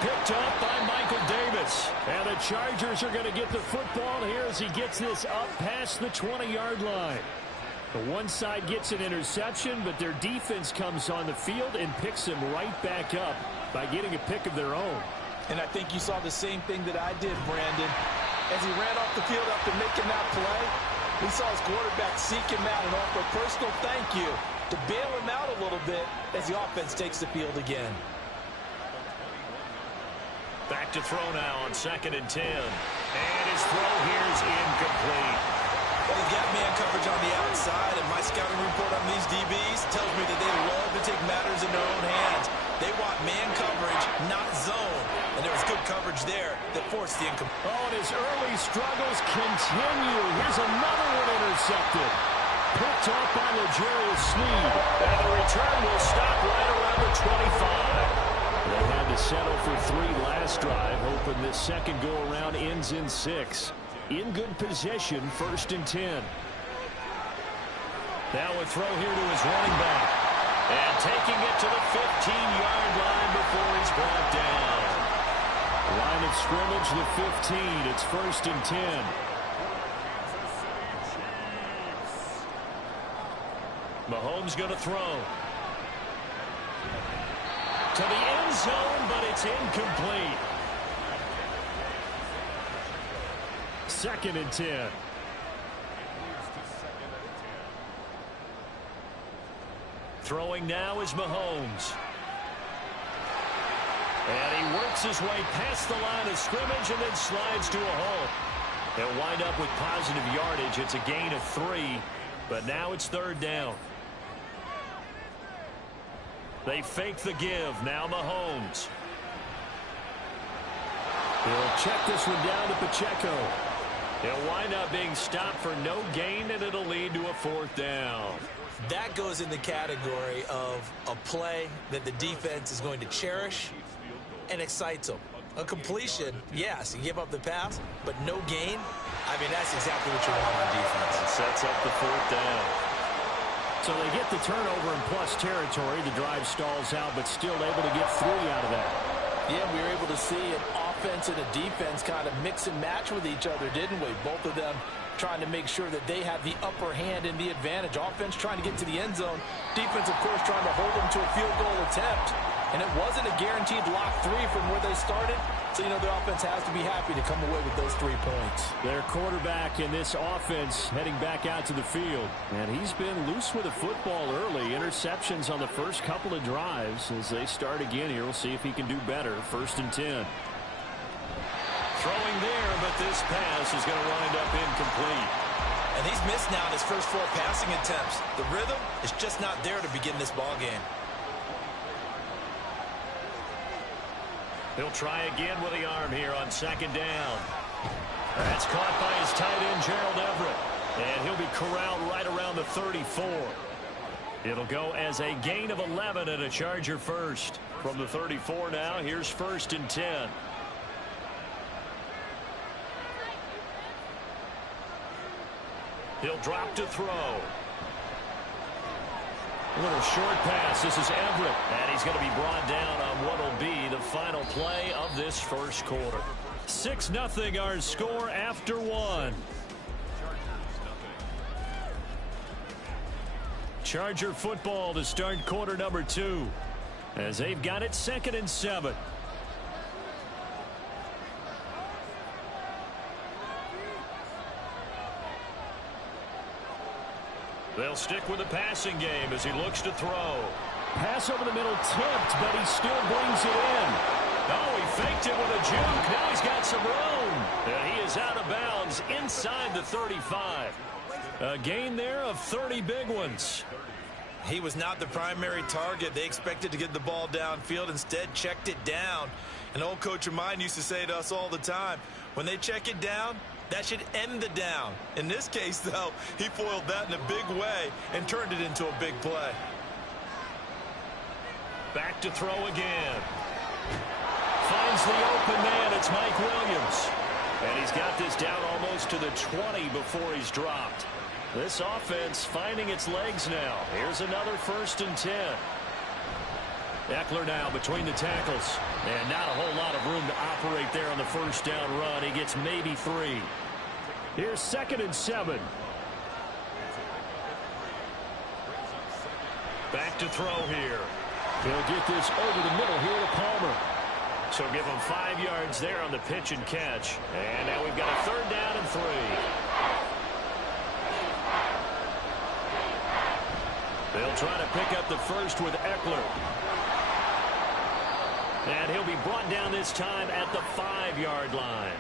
Picked up by Michael Davis. And the Chargers are going to get the football here as he gets this up past the 20-yard line. The one side gets an interception, but their defense comes on the field and picks him right back up by getting a pick of their own. And I think you saw the same thing that I did, Brandon. As he ran off the field after making that play, we saw his quarterback seek him out and offer a personal thank you to bail him out a little bit as the offense takes the field again. Back to throw now on 2nd and 10. And his throw here is incomplete. Well, he got man coverage on the outside, and my scouting report on these DBs tells me that they love to take matters in their own hands. They want man coverage, not zone. And there was good coverage there that forced the incomplete. Oh, and his early struggles continue. Here's another one intercepted. Picked off by L'Jarius Sneed. And the return will stop right around the 25. They had to settle for 3 last drive, hoping this second go-around ends in 6. In good position, 1st and 10. Now a throw here to his running back. And taking it to the 15-yard line before he's brought down. Line of scrimmage, the 15. It's 1st and 10. Mahomes going to throw. To the end zone, but it's incomplete. 2nd and 10. Throwing now is Mahomes. And he works his way past the line of scrimmage and then slides to a hole. They'll wind up with positive yardage. It's a gain of 3, but now it's 3rd down. They fake the give. Now Mahomes. He'll check this one down to Pacheco. He'll wind up being stopped for no gain, and it'll lead to a 4th down. That goes in the category of a play that the defense is going to cherish and excites them. A completion, yes, you give up the pass, but no gain. I mean, that's exactly what you want on defense. It sets up the 4th down. So they get the turnover in plus territory. The drive stalls out, but still able to get 3 out of that. Yeah, we were able to see an offense and a defense kind of mix and match with each other, didn't we? Both of them trying to make sure that they have the upper hand and the advantage. Offense trying to get to the end zone. Defense, of course, trying to hold them to a field goal attempt. And it wasn't a guaranteed lock 3 from where they started. So, you know, the offense has to be happy to come away with those 3 points. Their quarterback in this offense heading back out to the field. And he's been loose with the football early. Interceptions on the first couple of drives. As they start again here, we'll see if he can do better. 1st and 10. Throwing there, but this pass is going to wind up incomplete. And he's missed now his first 4 passing attempts. The rhythm is just not there to begin this ball game. He'll try again with the arm here on 2nd down. That's caught by his tight end, Gerald Everett. And he'll be corralled right around the 34. It'll go as a gain of 11 and a Charger first. From the 34 now, here's 1st and 10. He'll drop to throw. A little short pass. This is Everett. And he's going to be brought down on what will be the final play of this first quarter. 6-0 our score after 1. Charger football to start quarter number 2. As they've got it 2nd and 7. They'll stick with the passing game as he looks to throw. Pass over the middle tipped, but he still brings it in. Oh, he faked it with a juke. Now he's got some room. And he is out of bounds inside the 35. A gain there of 30 big ones. He was not the primary target. They expected to get the ball downfield. Instead, checked it down. An old coach of mine used to say to us all the time, when they check it down, that should end the down. In this case, though, he foiled that in a big way and turned it into a big play. Back to throw again. Finds the open man. It's Mike Williams. And he's got this down almost to the 20 before he's dropped. This offense finding its legs now. Here's another 1st and 10. Eckler now between the tackles. And not a whole lot of room to operate there on the 1st down run. He gets maybe 3. Here's 2nd and 7. Back to throw here. He'll get this over the middle here to Palmer. So give him 5 yards there on the pitch and catch. And now we've got a 3rd down and 3. They'll try to pick up the first with Eckler. And he'll be brought down this time at the 5-yard line.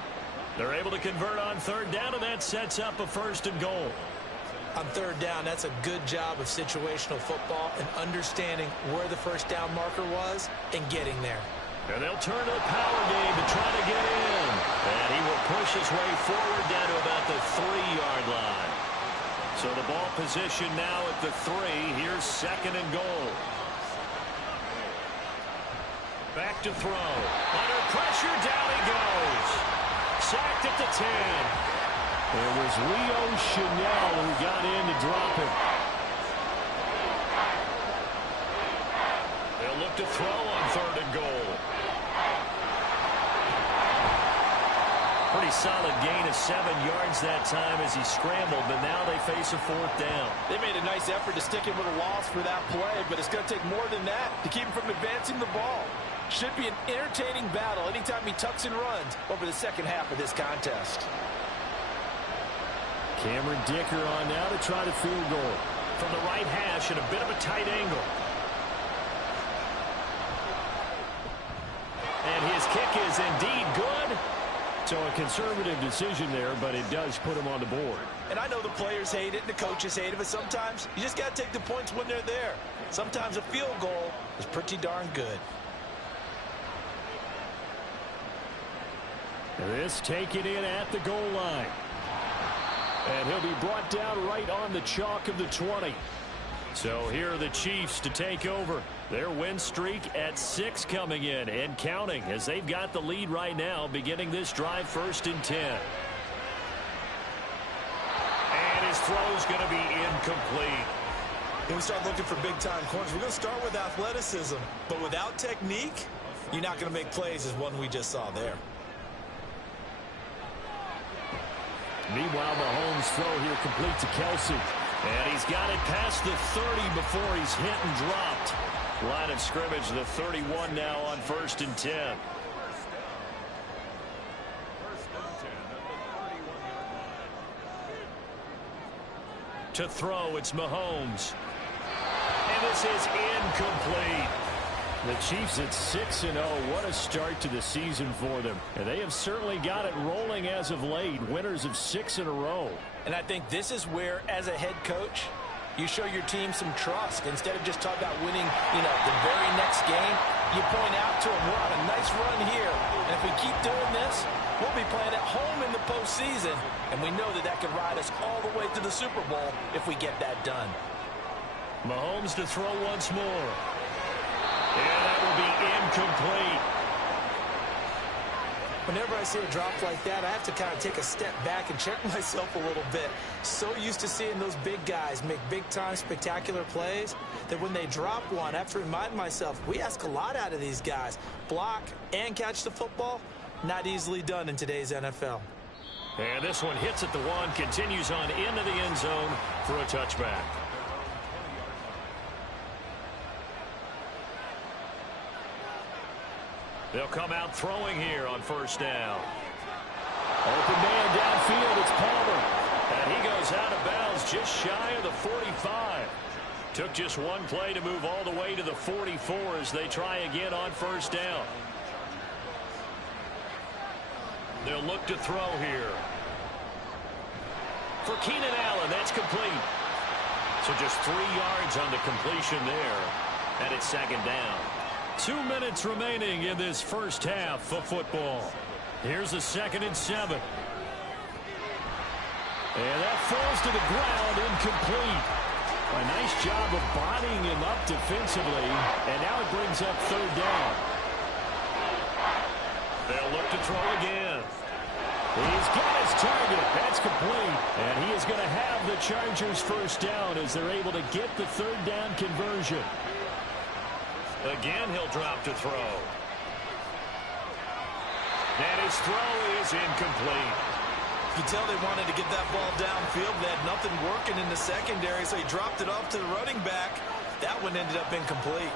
They're able to convert on 3rd down, and that sets up a 1st and goal. On 3rd down, that's a good job of situational football and understanding where the 1st down marker was and getting there. And they'll turn to the power game to try to get in. And he will push his way forward down to about the 3-yard line. So the ball position now at the 3. Here's 2nd and goal. Back to throw. Under pressure, down he goes. Sacked at the 10. It was Leo Chenal who got in to drop him. They'll look to throw on 3rd and goal. Pretty solid gain of 7 yards that time as he scrambled, but now they face a 4th down. They made a nice effort to stick him with a loss for that play, but it's going to take more than that to keep him from advancing the ball. Should be an entertaining battle anytime he tucks and runs over the second half of this contest. Cameron Dicker on now to try the field goal. From the right hash at a bit of a tight angle. And his kick is indeed good. So a conservative decision there, but it does put him on the board. And I know the players hate it and the coaches hate it, but sometimes you just got to take the points when they're there. Sometimes a field goal is pretty darn good. This taken in at the goal line. And he'll be brought down right on the chalk of the 20. So here are the Chiefs to take over. Their win streak at 6 coming in and counting as they've got the lead right now beginning this drive 1st and 10. And his throw's going to be incomplete. When we start looking for big-time corners, we're going to start with athleticism. But without technique, you're not going to make plays as one we just saw there. Meanwhile, Mahomes' throw here complete to Kelsey. And he's got it past the 30 before he's hit and dropped. Line of scrimmage, the 31 now on 1st and 10. To throw, it's Mahomes. And this is incomplete. The Chiefs at 6-0. What a start to the season for them. And they have certainly got it rolling as of late. Winners of 6 in a row. And I think this is where, as a head coach, you show your team some trust. Instead of just talking about winning, the very next game, you point out to them, we're on a nice run here. And if we keep doing this, we'll be playing at home in the postseason. And we know that that could ride us all the way to the Super Bowl if we get that done. Mahomes to throw once more. And that will be incomplete. Whenever I see a drop like that, I have to kind of take a step back and check myself a little bit. So used to seeing those big guys make big-time spectacular plays that when they drop one, I have to remind myself, we ask a lot out of these guys. Block and catch the football, not easily done in today's NFL. And this one hits at the 1, continues on into the end zone for a touchback. They'll come out throwing here on 1st down. Open man downfield, it's Palmer. And he goes out of bounds just shy of the 45. Took just one play to move all the way to the 44 as they try again on 1st down. They'll look to throw here. For Keenan Allen, that's complete. So just 3 yards on the completion there. And it's 2nd down. 2 minutes remaining in this first half of football. Here's a 2nd and 7. And that falls to the ground, incomplete. A nice job of bodying him up defensively. And now it brings up 3rd down. They'll look to throw again. He's got his target. That's complete. And he is going to have the Chargers 1st down as they're able to get the 3rd down conversion. Again, he'll drop to throw. And his throw is incomplete. You can tell they wanted to get that ball downfield. They had nothing working in the secondary, so he dropped it off to the running back. That one ended up incomplete.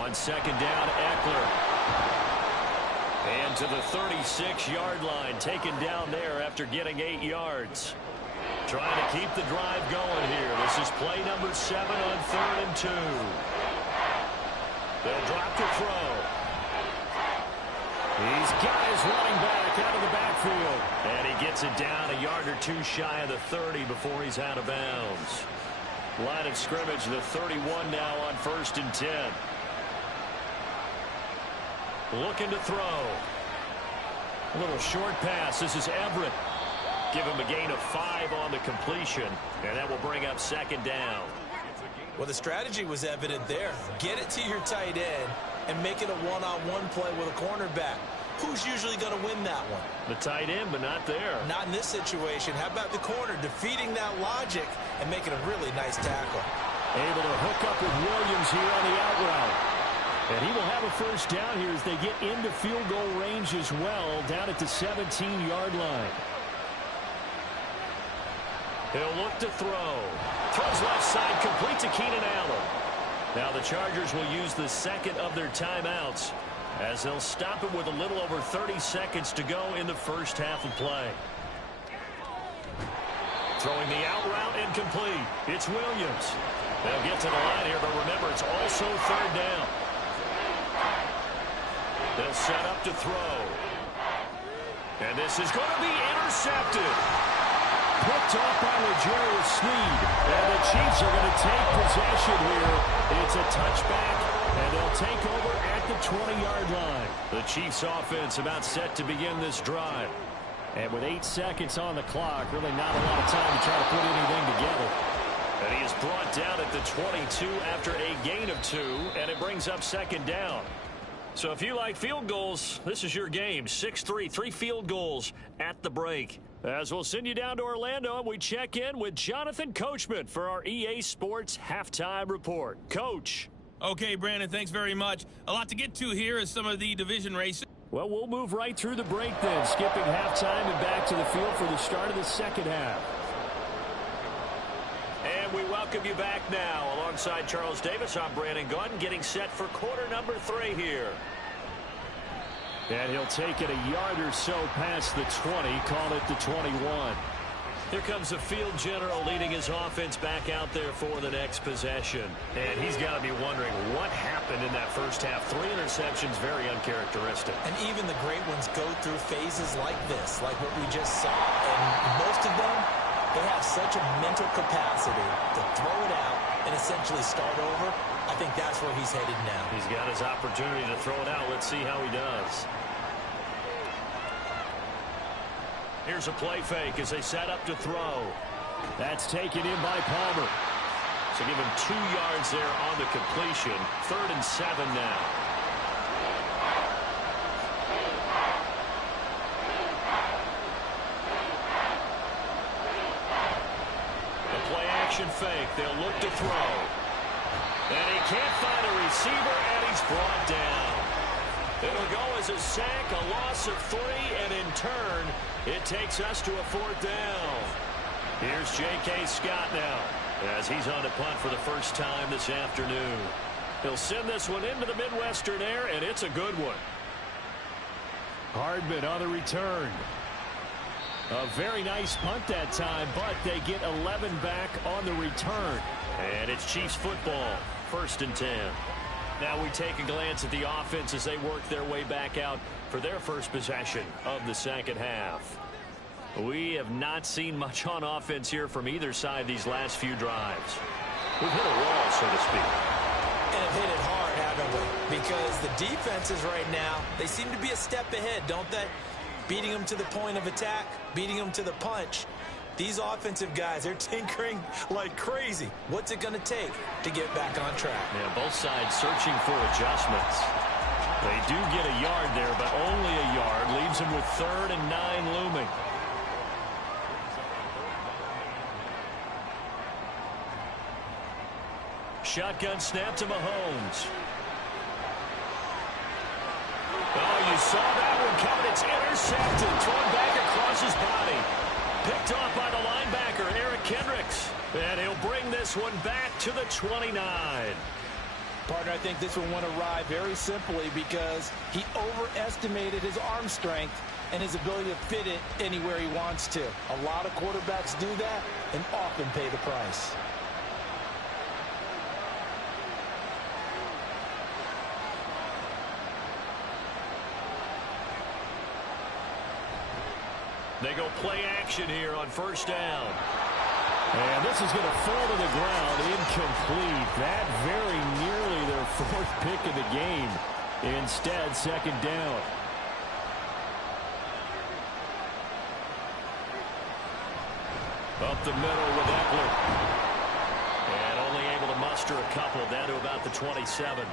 On 2nd down, Eckler. And to the 36-yard line, taken down there after getting 8 yards. Trying to keep the drive going here. This is play number 7 on 3rd and 2. They'll drop to throw. He's got his running back out of the backfield. And he gets it down a yard or 2 shy of the 30 before he's out of bounds. Line of scrimmage, the 31 now on 1st and 10. Looking to throw. A little short pass. This is Everett. Give him a gain of 5 on the completion, and that will bring up 2nd down. Well, the strategy was evident there. Get it to your tight end and make it a one-on-one play with a cornerback. Who's usually going to win that one? The tight end, but not there. Not in this situation. How about the corner defeating that logic and making a really nice tackle? Able to hook up with Williams here on the out route. And he will have a 1st down here as they get into field goal range as well, down at the 17-yard line. He'll look to throw. Throws left side, complete to Keenan Allen. Now the Chargers will use the 2nd of their timeouts as they'll stop it with a little over 30 seconds to go in the first half of play. Throwing the out route incomplete. It's Williams. They'll get to the line here, but remember, it's also 3rd down. They'll set up to throw. And this is going to be intercepted. Picked off by L'Jarius Sneed. And the Chiefs are going to take possession here. It's a touchback And they'll take over at the 20-yard line. The Chiefs offense about set to begin this drive. And with 8 seconds on the clock, really not a lot of time to try to put anything together. And he is brought down at the 22 after a gain of 2, and it brings up second down. So if you like field goals, this is your game. 6-3, 3 field goals at the break. As we'll send you down to Orlando, and we check in with Jonathan Coachman for our EA Sports Halftime Report. Coach. Okay, Brandon, thanks very much. A lot to get to here is some of the division races. Well, we'll move right through the break then, skipping halftime and back to the field for the start of the second half. And we welcome you back now. Alongside Charles Davis, I'm Brandon Gunn, getting set for quarter number 3 here. And he'll take it a yard or so past the 20, call it the 21. Here comes the field general leading his offense back out there for the next possession. And he's got to be wondering what happened in that first half. 3 interceptions, very uncharacteristic. And even the great ones go through phases like this, like what we just saw. And most of them, they have such a mental capacity to throw it out and essentially start over. I think that's where he's headed now. He's got his opportunity to throw it out. Let's see how he does. Here's a play fake as they set up to throw. That's taken in by Palmer. So give him 2 yards there on the completion. 3rd and 7 now. The play action fake. They'll look to throw. And he can't find a receiver, and he's brought down. It'll go as a sack, a loss of 3, and in turn, it takes us to a 4th down. Here's J.K. Scott now, as he's on a punt for the first time this afternoon. He'll send this one into the Midwestern air, and it's a good one. Hardman on the return. A very nice punt that time, but they get 11 back on the return. And it's Chiefs football, 1st and 10. Now we take a glance at the offense as they work their way back out for their first possession of the second half. We have not seen much on offense here from either side these last few drives. We've hit a wall, so to speak. And have hit it hard, haven't we? Because the defenses right now, they seem to be a step ahead, don't they? Beating them to the point of attack, beating them to the punch. These offensive guys, they're tinkering like crazy. What's it going to take to get back on track? Yeah, both sides searching for adjustments. They do get a yard there, but only a yard. Leaves them with 3rd and 9 looming. Shotgun snap to Mahomes. Oh, you saw that one coming. It's intercepted. Thrown back across his body. Picked off by the linebacker, Eric Kendricks. And he'll bring this one back to the 29. Partner, I think this one went awry very simply because he overestimated his arm strength and his ability to fit it anywhere he wants to. A lot of quarterbacks do that and often pay the price. They go play action here on 1st down. And this is going to fall to the ground, incomplete. That very nearly their 4th pick of the game. Instead, 2nd down. Up the middle with Eckler. And only able to muster a couple down to about the 27.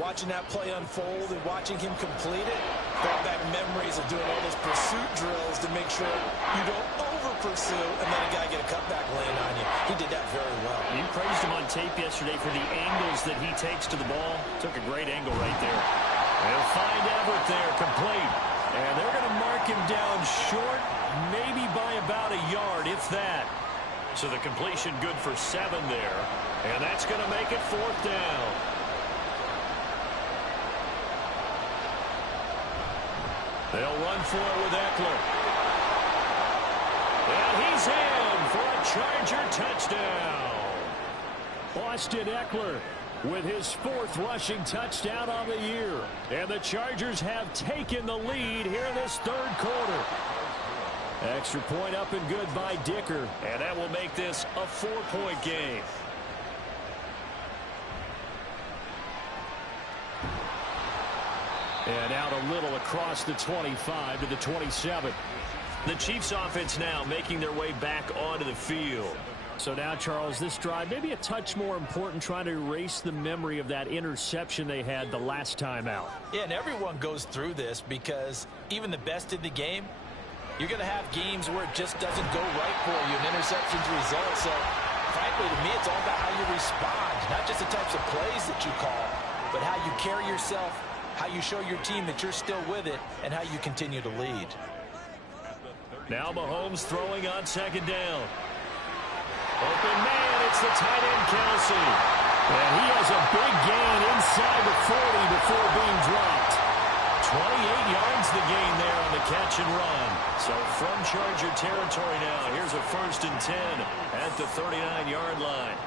Watching that play unfold and watching him complete it brought back memories of doing all those pursuit drills to make sure you don't over-pursue and let a guy get a cutback lane on you. He did that very well. You praised him on tape yesterday for the angles that he takes to the ball. Took a great angle right there. They'll find Everett there, complete. And they're going to mark him down short, maybe by about a yard, if that. So the completion good for 7 there. And that's going to make it 4th down. They'll run for it with Eckler. And he's in for a Charger touchdown. Austin Eckler with his 4th rushing touchdown on the year. And the Chargers have taken the lead here in this 3rd quarter. Extra point up and good by Dicker. And that will make this a 4-point game. And out a little across the 25 to the 27. The Chiefs offense now making their way back onto the field. So now, Charles, this drive maybe a touch more important, trying to erase the memory of that interception they had the last time out. Yeah, and everyone goes through this because even the best in the game, you're going to have games where it just doesn't go right for you, and interceptions result. So, frankly, to me, it's all about how you respond, not just the types of plays that you call, but how you carry yourself, how you show your team that you're still with it, and how you continue to lead. Now Mahomes throwing on second down. Open man, it's the tight end, Kelsey. And he has a big gain inside the 40 before being dropped. 28 yards the gain there on the catch and run. So from Charger territory now, here's a 1st and 10 at the 39-yard line.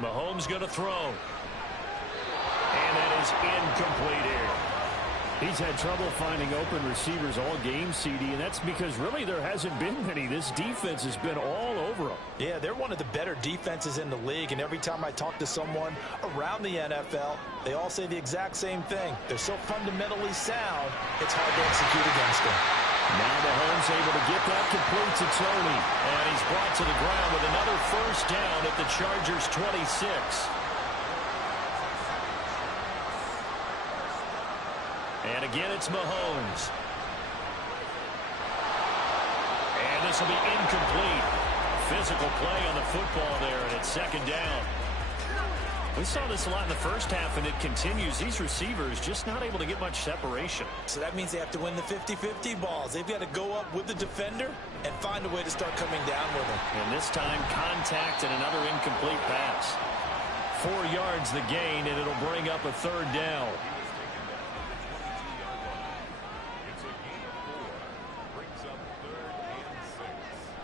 Mahomes going to throw. And that is incomplete here. He's had trouble finding open receivers all game, CD, and that's because really there hasn't been many. This defense has been all over them. Yeah, they're one of the better defenses in the league, and every time I talk to someone around the NFL, they all say the exact same thing. They're so fundamentally sound, it's hard to execute against them. Now Mahomes able to get that complete to Tony. And he's brought to the ground with another 1st down at the Chargers' 26. And again, it's Mahomes. And this will be incomplete. Physical play on the football there, and it's 2nd down. We saw this a lot in the first half, and it continues. These receivers just not able to get much separation. So that means they have to win the 50-50 balls. They've got to go up with the defender and find a way to start coming down with him. And this time, contact and another incomplete pass. 4 yards the gain, and it'll bring up a 3rd down.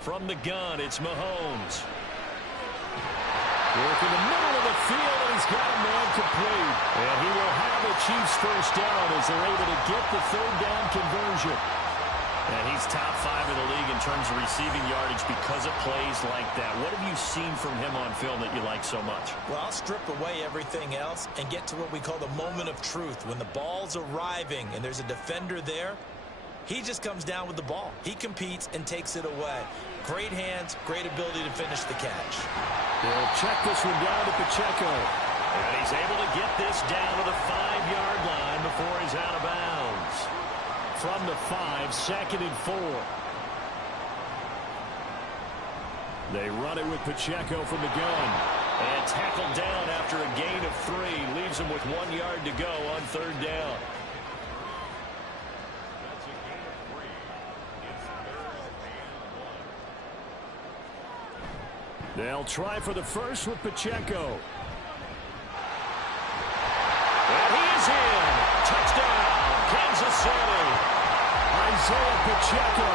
From the gun, it's Mahomes. Working the middle of the field, and he's got a man complete. And he will have a Chiefs 1st down as they're able to get the 3rd down conversion. And he's top 5 in the league in terms of receiving yardage because of plays like that. What have you seen from him on film that you like so much? Well, I'll strip away everything else and get to what we call the moment of truth. When the ball's arriving and there's a defender there, he just comes down with the ball. He competes and takes it away. Great hands, great ability to finish the catch. They'll check this one down to Pacheco. And he's able to get this down to the 5-yard line before he's out of bounds. From the 5, 2nd and 4. They run it with Pacheco from the gun. And tackled down after a gain of 3. Leaves him with 1 yard to go on 3rd down. They'll try for the first with Pacheco. And he is in. Touchdown, Kansas City. Isaiah Pacheco.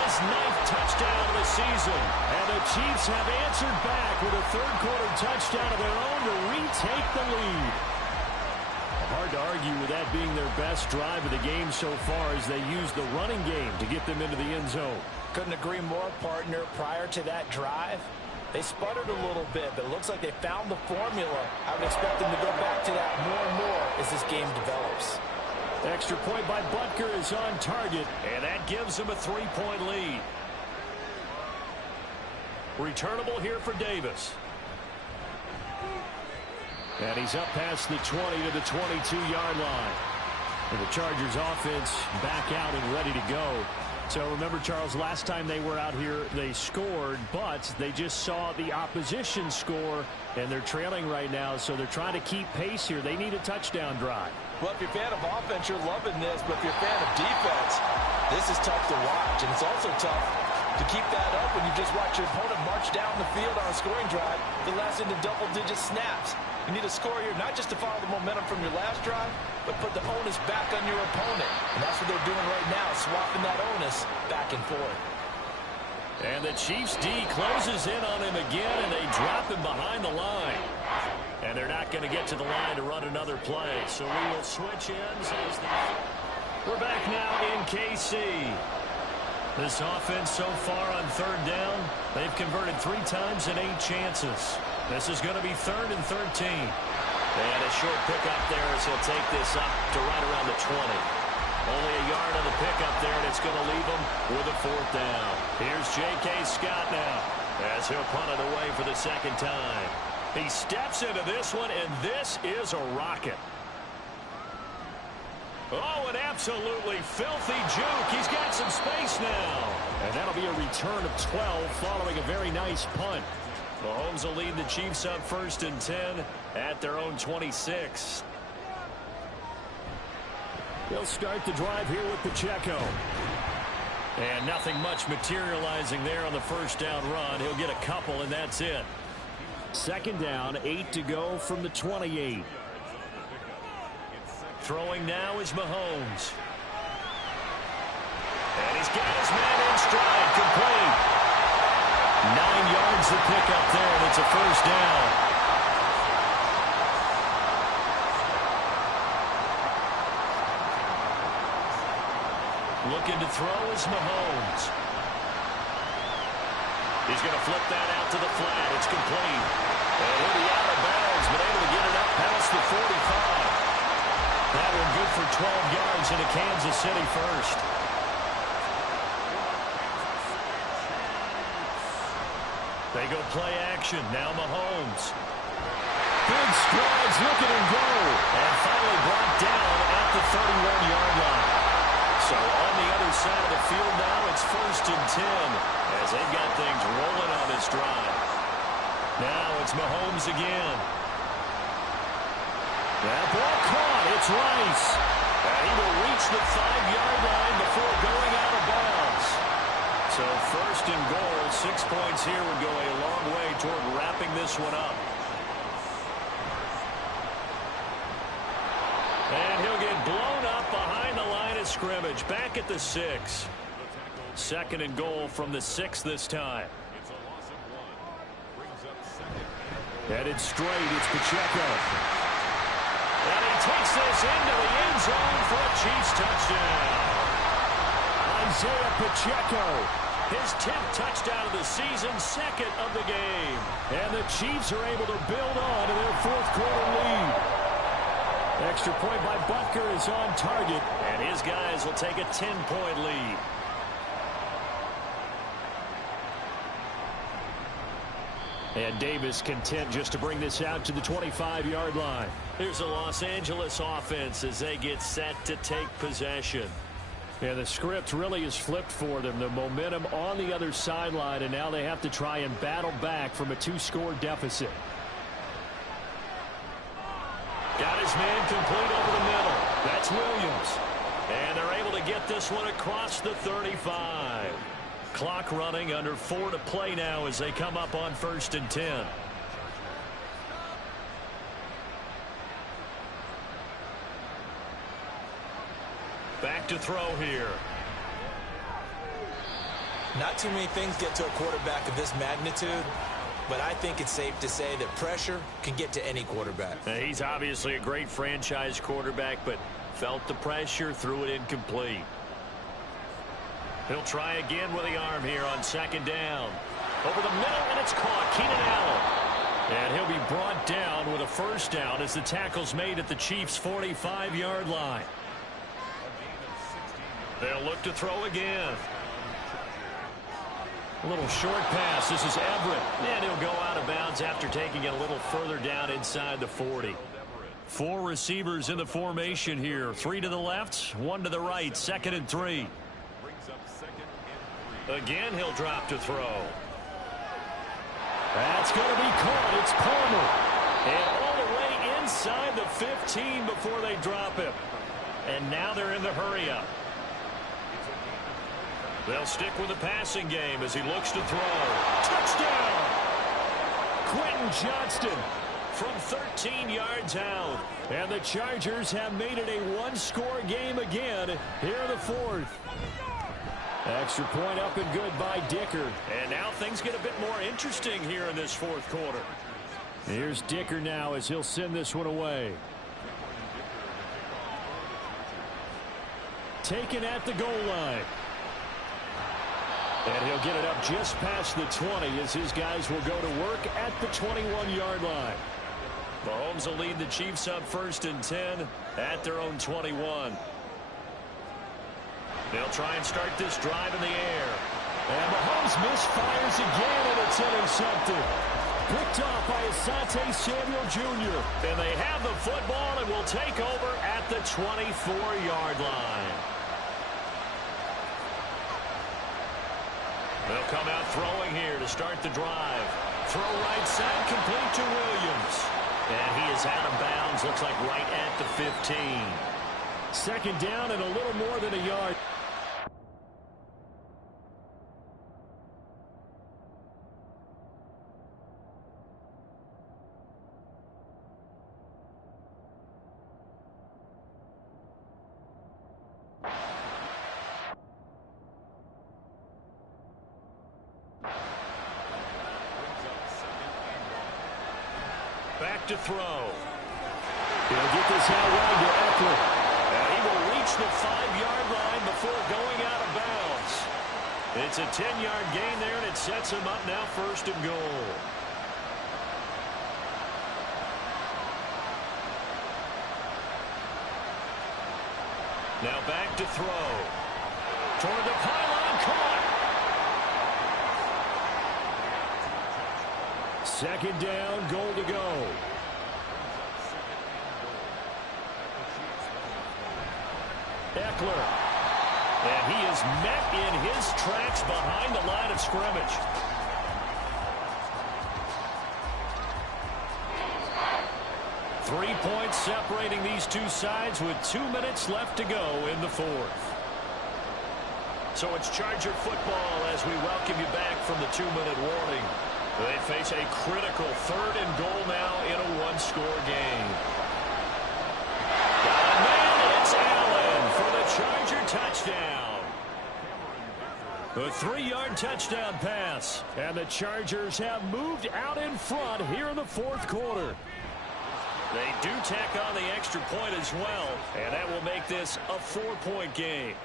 His 9th touchdown of the season. And the Chiefs have answered back with a 3rd-quarter touchdown of their own to retake the lead. Hard to argue with that being their best drive of the game so far as they use the running game to get them into the end zone. Couldn't agree more, partner. Prior to that drive, they sputtered a little bit, but it looks like they found the formula. I would expect them to go back to that more and more as this game develops. Extra point by Butker is on target. And that gives them a 3-point lead. Returnable here for Davis. And he's up past the 20 to the 22-yard line. And the Chargers offense back out and ready to go. So remember, Charles, last time they were out here, they scored, but they just saw the opposition score, and they're trailing right now, so they're trying to keep pace here. They need a touchdown drive. Well, if you're a fan of offense, you're loving this, but if you're a fan of defense, this is tough to watch, and it's also tough to keep that up when you just watch your opponent march down the field on a scoring drive that lasts into double-digit snaps. You need a score here, not just to follow the momentum from your last drive, but put the onus back on your opponent. And that's what they're doing right now, swapping that onus back and forth. And the Chiefs D closes in on him again, and they drop him behind the line. And they're not going to get to the line to run another play. So we will switch ends as we're back now in KC. This offense so far on 3rd down, they've converted 3 times in 8 chances. This is going to be 3rd and 13. And a short pickup there as he'll take this up to right around the 20. Only a yard on the pickup there, and it's going to leave him with a 4th down. Here's J.K. Scott now as he'll punt it away for the 2nd time. He steps into this one, and this is a rocket. Oh, an absolutely filthy juke. He's got some space now. And that'll be a return of 12 following a very nice punt. Mahomes will lead the Chiefs up 1st and 10 at their own 26. They'll start the drive here with Pacheco. And nothing much materializing there on the 1st down run. He'll get a couple, and that's it. 2nd down, 8 to go from the 28. Throwing now is Mahomes. And he's got his man in stride, complete. 9 yards to pick up there, and it's a 1st down. Looking to throw is Mahomes. He's going to flip that out to the flat. It's complete. And he'll be out of bounds, but able to get it up past the 45. That one good for 12 yards into Kansas City 1st. They go play action. Now Mahomes. Big strides, look at him go. And finally brought down at the 31-yard line. So on the other side of the field now, it's 1st and 10 as they've got things rolling on this drive. Now it's Mahomes again. That ball caught. It's Rice. And he will reach the 5-yard line before going out of bounds. So 1st and goal, 6 points here would go a long way toward wrapping this one up. And he'll get blown up behind the line of scrimmage, back at the 6. 2nd and goal from the 6 this time. Headed straight, it's Pacheco. And he takes this into the end zone for a Chiefs touchdown. Isaiah Pacheco. His 10th touchdown of the season, 2nd of the game. And the Chiefs are able to build on to their 4th quarter lead. Extra point by Butker is on target. And his guys will take a 10-point lead. And Davis content just to bring this out to the 25-yard line. Here's the Los Angeles offense as they get set to take possession. And the script really is flipped for them. The momentum on the other sideline, and now they have to try and battle back from a 2-score deficit. Got his man complete over the middle. That's Williams. And they're able to get this one across the 35. Clock running, under 4 to play now as they come up on 1st and 10. Back to throw here. Not too many things get to a quarterback of this magnitude, but I think it's safe to say that pressure can get to any quarterback. He's obviously a great franchise quarterback, but felt the pressure, threw it incomplete. He'll try again with the arm here on 2nd down. Over the middle, and it's caught. Keenan Allen. And he'll be brought down with a 1st down as the tackle's made at the Chiefs' 45-yard line. They'll look to throw again. A little short pass. This is Everett. And he'll go out of bounds after taking it a little further down inside the 40. 4 receivers in the formation here. 3 to the left, 1 to the right. 2nd and 3. Again, he'll drop to throw. That's going to be caught. It's Palmer. And all the way inside the 15 before they drop him. And now they're in the hurry-up. They'll stick with the passing game as he looks to throw. Touchdown! Quentin Johnston from 13 yards out. And the Chargers have made it a 1-score game again here in the 4th. Extra point up and good by Dicker. And now things get a bit more interesting here in this 4th quarter. Here's Dicker now as he'll send this one away. Taken at the goal line. And he'll get it up just past the 20 as his guys will go to work at the 21-yard line. Mahomes will lead the Chiefs up 1st and 10 at their own 21. They'll try and start this drive in the air. And Mahomes misfires again, and it's intercepted. Picked off by Asante Samuel Jr. And they have the football and will take over at the 24-yard line. They'll come out throwing here to start the drive. Throw right side, complete to Williams. And he is out of bounds, looks like right at the 15. Second down and a little more than a yard. Back to throw. He'll get this out wide to Eckler. And he will reach the 5-yard line before going out of bounds. It's a 10-yard gain there, and it sets him up now 1st and goal. Now back to throw. Toward the pylon, caught. Second down, goal to go. Eckler. And he is met in his tracks behind the line of scrimmage. Three points separating these two sides with 2 minutes left to go in the 4th. So it's Charger football as we welcome you back from the 2-minute warning. They face a critical 3rd and goal now in a 1-score game. Got a man, it's Allen for the Charger touchdown. A 3-yard touchdown pass. And the Chargers have moved out in front here in the 4th quarter. They do tack on the extra point as well, and that will make this a 4-point game.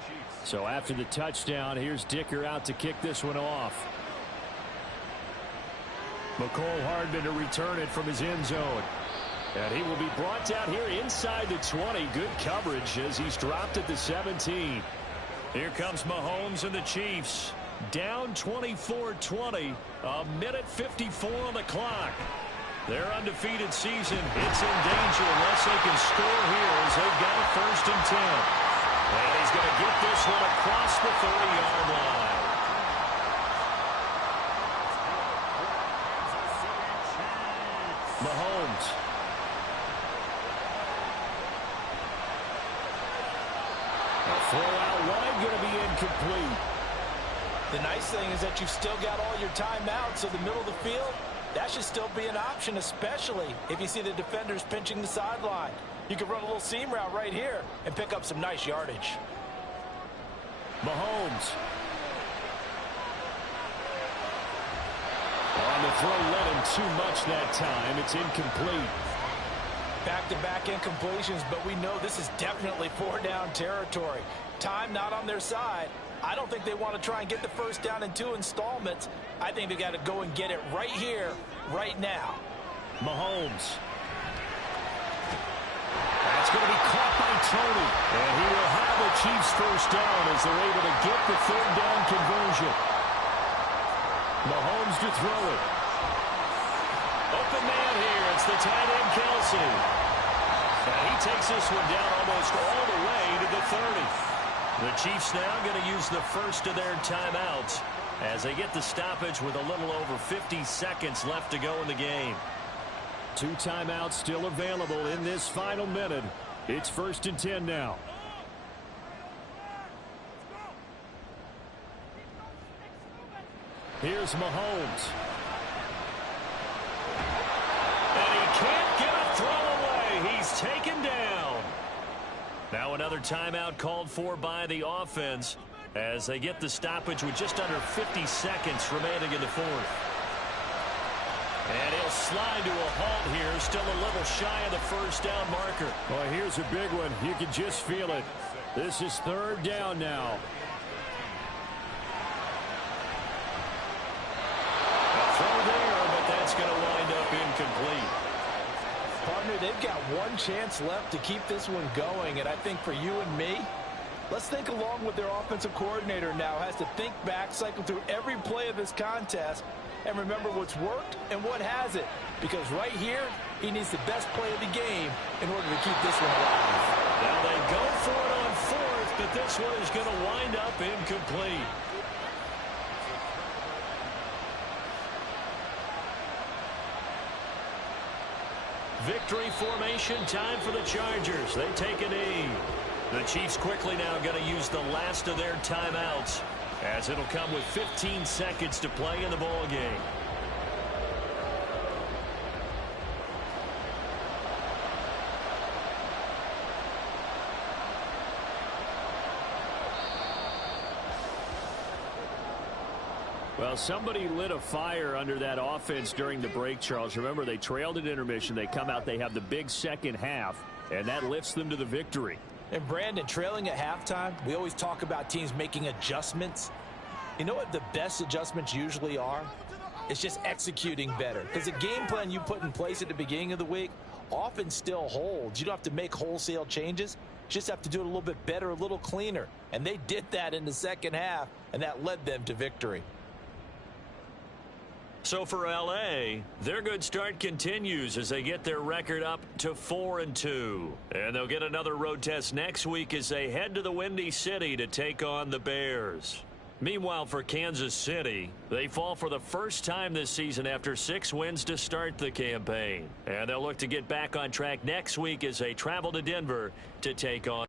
So after the touchdown, here's Dicker out to kick this one off. McCole Hardman to return it from his end zone. And he will be brought down here inside the 20. Good coverage as he's dropped at the 17. Here comes Mahomes and the Chiefs. Down 24-20. A minute 54 on the clock. Their undefeated season, it's in danger unless they can score here as they've got a 1st and 10. And he's going to get this one across the 30-yard line. Mahomes. A throw out wide, going to be incomplete. The nice thing is that you've still got all your timeouts, so the middle of the field, that should still be an option, especially if you see the defenders pinching the sideline. You can run a little seam route right here and pick up some nice yardage. Mahomes. On the throw, let him too much that time. It's incomplete. Back-to-back incompletions, but we know this is definitely 4-down territory. Time not on their side. I don't think they want to try and get the 1st down in 2 installments. I think they got to go and get it right here, right now. Mahomes. That's going to be caught by Tony. And he will have the Chiefs 1st down as they're able to get the 3rd down conversion. Mahomes to throw it. Open man here. It's the tight end, Kelsey. And he takes this one down almost all the way to the 30. The Chiefs now going to use the 1st of their timeouts as they get the stoppage with a little over 50 seconds left to go in the game. 2 timeouts still available in this final minute. It's 1st and 10 now. Here's Mahomes. And he can't get a throw away. He's taken down. Now another timeout called for by the offense as they get the stoppage with just under 50 seconds remaining in the 4th. And he'll slide to a halt here, still a little shy of the 1st down marker. Well, here's a big one. You can just feel it. This is 3rd down now. incomplete. Partner, they've got one chance left to keep this one going, and I think for you and me, let's think along with their offensive coordinator now. Has to think back, cycle through every play of this contest, and remember what's worked and what hasn't. Because right here, he needs the best play of the game in order to keep this one alive. Now they go for it on fourth, but this one is going to wind up incomplete. Victory formation time for the Chargers. They take a knee. The Chiefs quickly now going to use the last of their timeouts, as it'll come with 15 seconds to play in the ball game. Well, somebody lit a fire under that offense during the break, Charles. Remember, they trailed at intermission. They come out, they have the big second half, and that lifts them to the victory. And Brandon, trailing at halftime, we always talk about teams making adjustments. You know what the best adjustments usually are? It's just executing better. Because the game plan you put in place at the beginning of the week often still holds. You don't have to make wholesale changes. You just have to do it a little bit better, a little cleaner. And they did that in the second half, and that led them to victory. So for LA, their good start continues as they get their record up to 4-2. And they'll get another road test next week as they head to the Windy City to take on the Bears. Meanwhile, for Kansas City, they fall for the first time this season after 6 wins to start the campaign. And they'll look to get back on track next week as they travel to Denver to take on